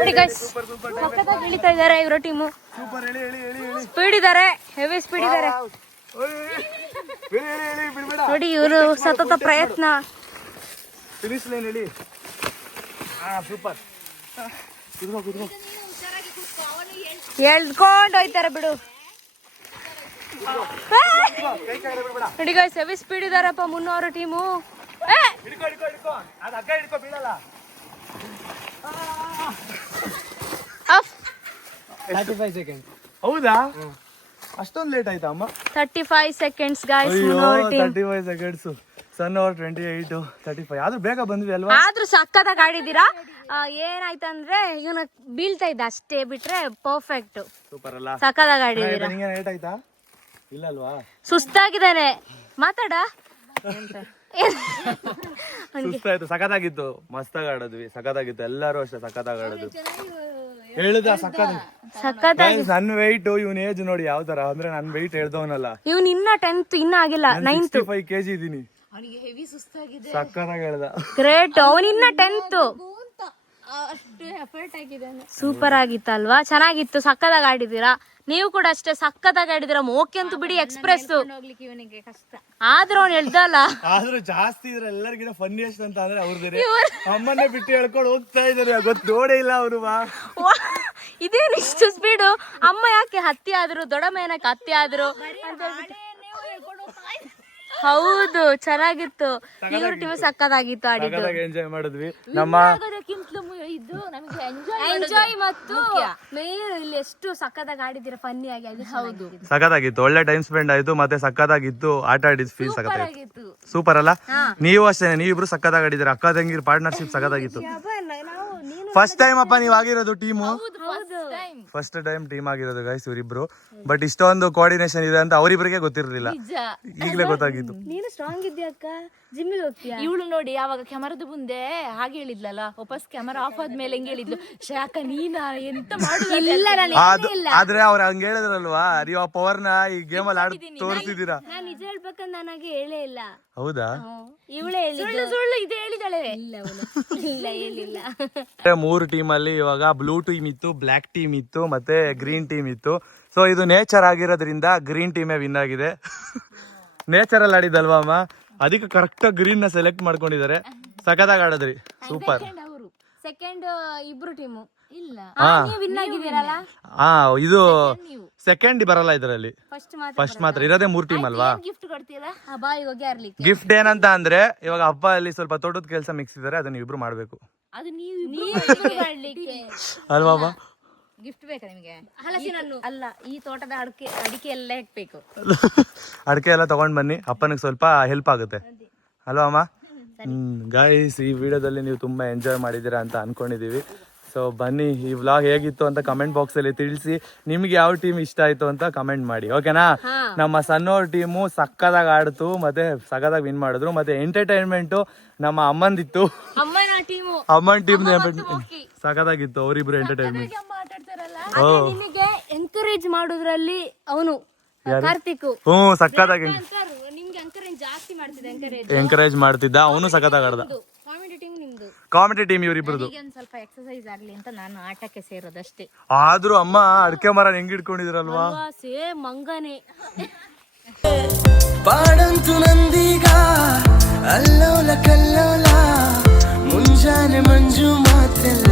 ನೋಡಿ ಗೈಸ್, ಸಖತ್ತಾಗಿ ಎಳಿತಾ ಇದಾರೆ ಇವರ ಟೀಮು. ಸ್ಪೀಡ್ ಇದಾರೆ, ಹೆವಿ ಸ್ಪೀಡ್ ಇದಾರೆ ನೋಡಿ. ಇವರು ಸತತ ಪ್ರಯತ್ನ. ಫಿನಿಶ್ ಲೈನ್ ಹೇಳಿ. ಸೂಪರ್. ಎಳ್ಕೊಂಡು ಹೋಯ್ತಾರ ಬಿಡು. ನೋಡಿ ಗೈಸ್ ಹೆವಿ ಸ್ಪೀಡ್ ಇದಾರಪ್ಪ 300 ಟೀಮು. ಹೌದಾ ಅಷ್ಟೊಂದು ಲೇಟ್ ಆಯ್ತಾ ಅಮ್ಮ? 35 ಸೆಕೆಂಡ್ಸ್ ಗಾಯ್ಸ್. 35 ಸೆಕೆಂಡ್ಸ್. ಸನ್ ಓವರ್ 28 35. ಆದ್ರೂ ಬೇಗ ಬಂದ್ವಿ ಅಲ್ವಾ? ಆದ್ರೂ ಸಕ್ಕತ್ತಾಗಿ ಆಡಿದೀರಾ. ಏನಾಯ್ತಂದ್ರೆ ಇವನ ಬೀಳ್ತಾ ಇದ್ದ ಅಷ್ಟೇ, ಬಿಟ್ರೆ ಪರ್ಫೆಕ್ಟ್ ಸೂಪರ್ ಅಲ್ಲ? ಸಕ್ಕತ್ತಾಗಿ ಆಡಿದೀರಾ. ನಿಂಗೆ ಲೇಟ್ ಆಯ್ತಾ? ಇಲ್ಲ ಅಲ್ವಾ? ಸುಸ್ತಾಗಿದ್ದಾನೆ. ಮಾತಾಡ. ಸುಸ್ತಾಯ್ತು. ಸಖತ್ತಾಗಿತ್ತು, ಮಸ್ತಾಗಿ ಆಡಿದ್ವಿ. ಸಖತ್ತಾಗಿತ್ತು, ಎಲ್ಲರೂ ಅಷ್ಟೇ ಸಖತ್ತಾಗಿ ಆಡೋದು. ಹೇಳುದ ಸಖತ್ತಾಗಿ. ನನ್ನ ವೆಯ್ಟ್ ಇವನ್ ಏಜ್ ನೋಡಿ ಯಾವ ತರ ಅಂದ್ರೆ, ನನ್ ವೆಯ್ಟ್ ಹೇಳ್ದವನಲ್ಲ. ಇವನ್ ಇನ್ನ 10th ಇನ್ನ ಆಗಿಲ್ಲ, 9th. 65 kg ಇದೀನಿ. ಅವನಿಗೆ ಹೆವಿ ಸುಸ್ತಾಗಿದೆ. ಸಖತ್ತಾಗಿ ಹೇಳ್ದ. ಗ್ರೇಟ್. ಅವನಿನ್ನ 10th. ಅಷ್ಟು ಎಫರ್ಟ್ ಹಾಕಿದ್ದಾನೆ. ಸೂಪರ್ ಆಗಿತ್ತಲ್ವಾ? ಚೆನ್ನಾಗಿತ್ತು, ಸಕ್ಕತ್ತಾಗಿ ಆಡಿದೀರಾ. ನೀವು ಕೂಡ ಅಷ್ಟೇ ಸಕ್ಕತ್ತಾಗಿ ಆಡಿದಿರ. ಮೋಕೆ ಅಂತೂ ಬಿಡಿ ಎಕ್ಸ್ಪ್ರೆಸ್. ಹೋಗ್ಲಿಕ್ಕೆ ಇವನಿಗೆ ಕಷ್ಟ. ಆದ್ರೂ ಅವ್ನು ಹೇಳ್ದಲ್ಲ. ಆದ್ರೂ ಜಾಸ್ತಿ ಇದ್ರೆ ಎಲ್ಲರಿಗಿನ ಫನ್ನಿಯಸ್ಟ್ ಅಂತ ಅಂದ್ರೆ ಅವ್ರದೇ. ಅಮ್ಮನ್ನೇ ಬಿಟ್ಟು ಹೇಳ್ಕೊಂಡು ಹೋಗ್ತಾ ಇದಾರೆ, ಗೊತ್ತು ನೋಡೇ ಇಲ್ಲ ಅವರು. ಇದೇನು ಇಷ್ಟು ಸ್ಪೀಡು? ಅಮ್ಮ ಯಾಕೆ ಹತ್ತಿ ಆದ್ರು, ದೊಡ್ಡಮ್ಮ ಏನಕ್ಕೆ ಹತ್ತಿ ಆದ್ರು ಅಂತ ಹೇಳ್ಬಿಟ್ಟು. ಹೌದು, ಚೆನ್ನಾಗಿತ್ತು. ಇವ್ರ ಟೀಮ್ ಸಕ್ಕತ್ತಾಗಿತ್ತು ಆಡಿದ್ದು. ಎಂಜಾಯ್ ಮಾಡಿದ್ವಿ. ನಮ್ಮ ಇದು ನಮಗೆ ಎಂಜಾಯ್ ಮತ್ತು ಮೇನ್ ಇಲ್ಲಿ ಎಷ್ಟು ಸಕ್ಕತ್ತಾಗಿ ಆಡಿದಿರ, ಫನ್ನಿ ಆಗಿ. ಅದು ಹೌದು, ಸಖತ್ತಾಗಿತ್ತು. ಒಳ್ಳೆ ಟೈಮ್ ಸ್ಪೆಂಡ್ ಆಯ್ತು, ಮತ್ತೆ ಸಖತ್ತಾಗಿತ್ತು. ಆಟ ಆಡಿದ್ ಫೀಲ್ ಸಖತ್ತಾಗಿತ್ತು. ಸೂಪರ್ ಅಲ್ಲ? ನೀವು ಅಷ್ಟೇ, ನೀವಿಬ್ರು ಸಖತ್ತಾಗಿ ಆಡಿದಿರ. ಅಕ್ಕ ತಂಗಿರ್ ಪಾರ್ಟ್ನರ್ಶಿಪ್ ಸಖತ್ತಾಗಿತ್ತು. ಫಸ್ಟ್ ಟೈಮ್ ಅಪ್ಪ ನೀವ್ ಆಗಿರೋದು ಟೀಮು. ಫಸ್ಟ್ ಟೈಮ್ ಟೀಮ್ ಆಗಿರೋದು ಗೈಸ್ ಇವರಿಬ್ರು. ಬಟ್ ಇಷ್ಟೊಂದು ಕೋಆರ್ಡಿನೇಷನ್ ಇದೆ ಅಂತ ಅವರಿಬ್ರಿಗೆ ಗೊತ್ತಿರಲಿಲ್ಲ, ಈಗಲೇ ಗೊತ್ತಾಗಿತ್ತು. ನೀನು ಸ್ಟ್ರಾಂಗ್ ಇದ್ದೀಯ ಅಕ್ಕ, ಜಿಮ್ಮಿಗೆ ಹೋಗ್ತೀಯ. ಇವಳು ನೋಡಿ ಯಾವಾಗ ಕ್ಯಾಮರಾದ ಮುಂದೆ ಹಾಗೆ ಹೇಳಿದ್ಲಲ್ಲ, ವಾಪಸ್ ಕ್ಯಾಮರಾ ಆಫ್ ಆದ್ಮೇಲೆ ಹೆಂಗ್ ಹೇಳಿದ್ಲು, ಶಾಕ ನೀನಾ ಎಂತ ಮಾಡುದಿಲ್ಲ. ಆದ್ರೆ ಅವ್ರು ಹಂಗ ಹೇಳಿದ್ರಲ್ವಾ, ನೀವು ಆ ಪವರ್ ನ ಈ ಗೇಮ್ ಅಲ್ಲಿ ಆಡಿ ತೋರಿಸಿದೀರಾ. ನಾನು ನಿಜ ಹೇಳ್ಬೇಕಂತ ನನಗೆ ಹೇಳೇ ಇಲ್ಲ. ಹೌದಾ? ಇವಳೇ ಸುಳ್ಳು ಇದೆ ಹೇಳಿದಾಳೆ. ಇಲ್ಲ ಹೇಳಿಲ್ಲ. 3 ಟೀಮ್ ಅಲ್ಲಿ ಇವಾಗ ಬ್ಲೂ ಟೀಮ್ ಇತ್ತು, ಬ್ಲಾಕ್ ಟೀಮ್ ಇತ್ತು, ಮತ್ತೆ ಗ್ರೀನ್ ಟೀಮ್ ಇತ್ತು. ಸೊ ಇದು ನೇಚರ್ ಆಗಿರೋದ್ರಿಂದ ಗ್ರೀನ್ ಟೀಮೇ ವಿನ್ ಆಗಿದೆ. ನೇಚರ್ ಅಲ್ಲಿ ಆಡಿದಲ್ವಾ ಅಮ್ಮ, ಅದಕ್ಕೆ ಕರೆಕ್ಟ್ ಗ್ರೀನ್ ನ ಸೆಲೆಕ್ಟ್ ಮಾಡ್ಕೊಂಡಿದ್ದಾರೆ. ಸಖತ್ತಾಗಿ ಆಡದ್ರಿ, ಸೂಪರ್. ಸೆಕೆಂಡ್ ಇಬ್ರು ಟೀಮು ಇಲ್ಲ, ವಿನ್ ಆಗಿದ್ದೀರಲ್ಲ. ಇದು ಸೆಕೆಂಡ್ ಬರಲ್ಲ ಇದರಲ್ಲಿ, ಫಸ್ಟ್ ಮಾತ್ರ ಇರೋದೇ 3 ಟೀಮ್ ಅಲ್ವಾ. ಗಿಫ್ಟ್ ಕೊಡ್ತೀರಾ? ಬಾಯಿ ಹೋಗಿ ಆರ್ಲಿಕ್ಕೆ. ಗಿಫ್ಟ್ ಏನಂತ ಅಂದ್ರೆ, ಇವಾಗ ಹಬ್ಬ ಅಲ್ಲಿ ಸ್ವಲ್ಪ ತೋಟದ ಕೆಲಸ ಮಿಕ್ಸ್ ಇದಾರೆ, ಅದನ್ನ ಇಬ್ರು ಮಾಡ್ಬೇಕು ಅದು ನೀವು ಮಾಡ್ಲಿಕ್ಕೆ ಅಲ್ವಾ? ಗಿಫ್ಟ್ ಬೇಕಾ ನಿಮಗೆ? ಹಲಸಿನಣ್ಣು ಅಲ್ಲ, ಈ ತೋಟದ ಅಡಿಕೆ ಎಲ್ಲ ಹಾಕ್ಬೇಕು. ಅಡಿಕೆ ಎಲ್ಲ ತಗೊಂಡ್ ಬನ್ನಿ, ಅಪ್ಪನಿಗೆ ಸ್ವಲ್ಪ ಹೆಲ್ಪ್ ಆಗುತ್ತೆ ಅಲ್ವಾ ಅಮ್ಮ? ಗಾಯ್ಸ್, ಈ ವಿಡಿಯೋದಲ್ಲಿ ನೀವು ತುಂಬಾ ಎಂಜಾಯ್ ಮಾಡಿದ್ದೀರಾ ಅಂತ ಅನ್ಕೊಂಡಿದೀವಿ. ಸೊ ಬನ್ನಿ, ಈ ವ್ಲಾಗ್ ಹೇಗಿತ್ತು ಅಂತ ಕಮೆಂಟ್ ಬಾಕ್ಸ್ ಅಲ್ಲಿ ತಿಳಿಸಿ. ನಿಮ್ಗೆ ಯಾವ ಟೀಮ್ ಇಷ್ಟ ಆಯ್ತು ಅಂತ ಕಮೆಂಟ್ ಮಾಡಿ, ಓಕೆನಾ? ನಮ್ಮ ಸಣ್ಣೋರ್ ಟೀಮು ಸಕ್ಕದಾಗ ಆಡ್ತು, ಮತ್ತೆ ಸಕ್ಕದಾಗ ವಿನ್ ಮಾಡಿದ್ರು. ಮತ್ತೆ ಎಂಟರ್ಟೈನ್ಮೆಂಟ್ ನಮ್ಮ ಅಮ್ಮಂದಿತ್ತು, ಅಮ್ಮನ ಟೀಮ್ ಸಕ್ಕದಾಗಿತ್ತು. ಅವರಿಬ್ರು ಎಂಟರ್ಟೈನ್ಮೆಂಟ್. ನಿಮಗೆ ಎಂಕರೇಜ್ ಮಾಡೋದ್ರಲ್ಲಿ ಅವನು ಕಾರ್ತಿಕ್ ಸಕ್ಕದಾಗಿ ನಿಮ್ಗೆ ಎಂಕರೇಜ್ ಜಾಸ್ತಿ ಮಾಡ್ತಿದ್ದ. ಎಂಕರೇಜ್ ಮಾಡ್ತಿದ್ದ, ಅವನು ಸಕ್ಕದಾಗ ಆಡ್ದ. ಕಾಮಿಡಿ ಟೀಮ್ ನಿಮ್ದು. ಕಾಮಿಡಿ ಟೀಮ್ ಇವರಿಬ್ರದ್ದು. ಸ್ವಲ್ಪ ಎಕ್ಸರ್ಸೈಸ್ ಆಗ್ಲಿ ಅಂತ ನಾನು ಆಟಕ್ಕೆ ಸೇರೋದಷ್ಟೇ. ಆದ್ರೂ ಅಮ್ಮ ಅಡಿಕೆ ಮರ ಹೆಂಗ್ ಇಟ್ಕೊಂಡಿದ್ರಲ್ವಾ, ಸೇಮ್ ಮಂಗನೇ. ಪಾಡಂತು ನಂದೀಗ ಅಲ್ಲೋಲ ಕಲ್ಲೋಲ, ಮುಂಜಾನೆ ಮಂಜು ಮಾತೆಲ್ಲ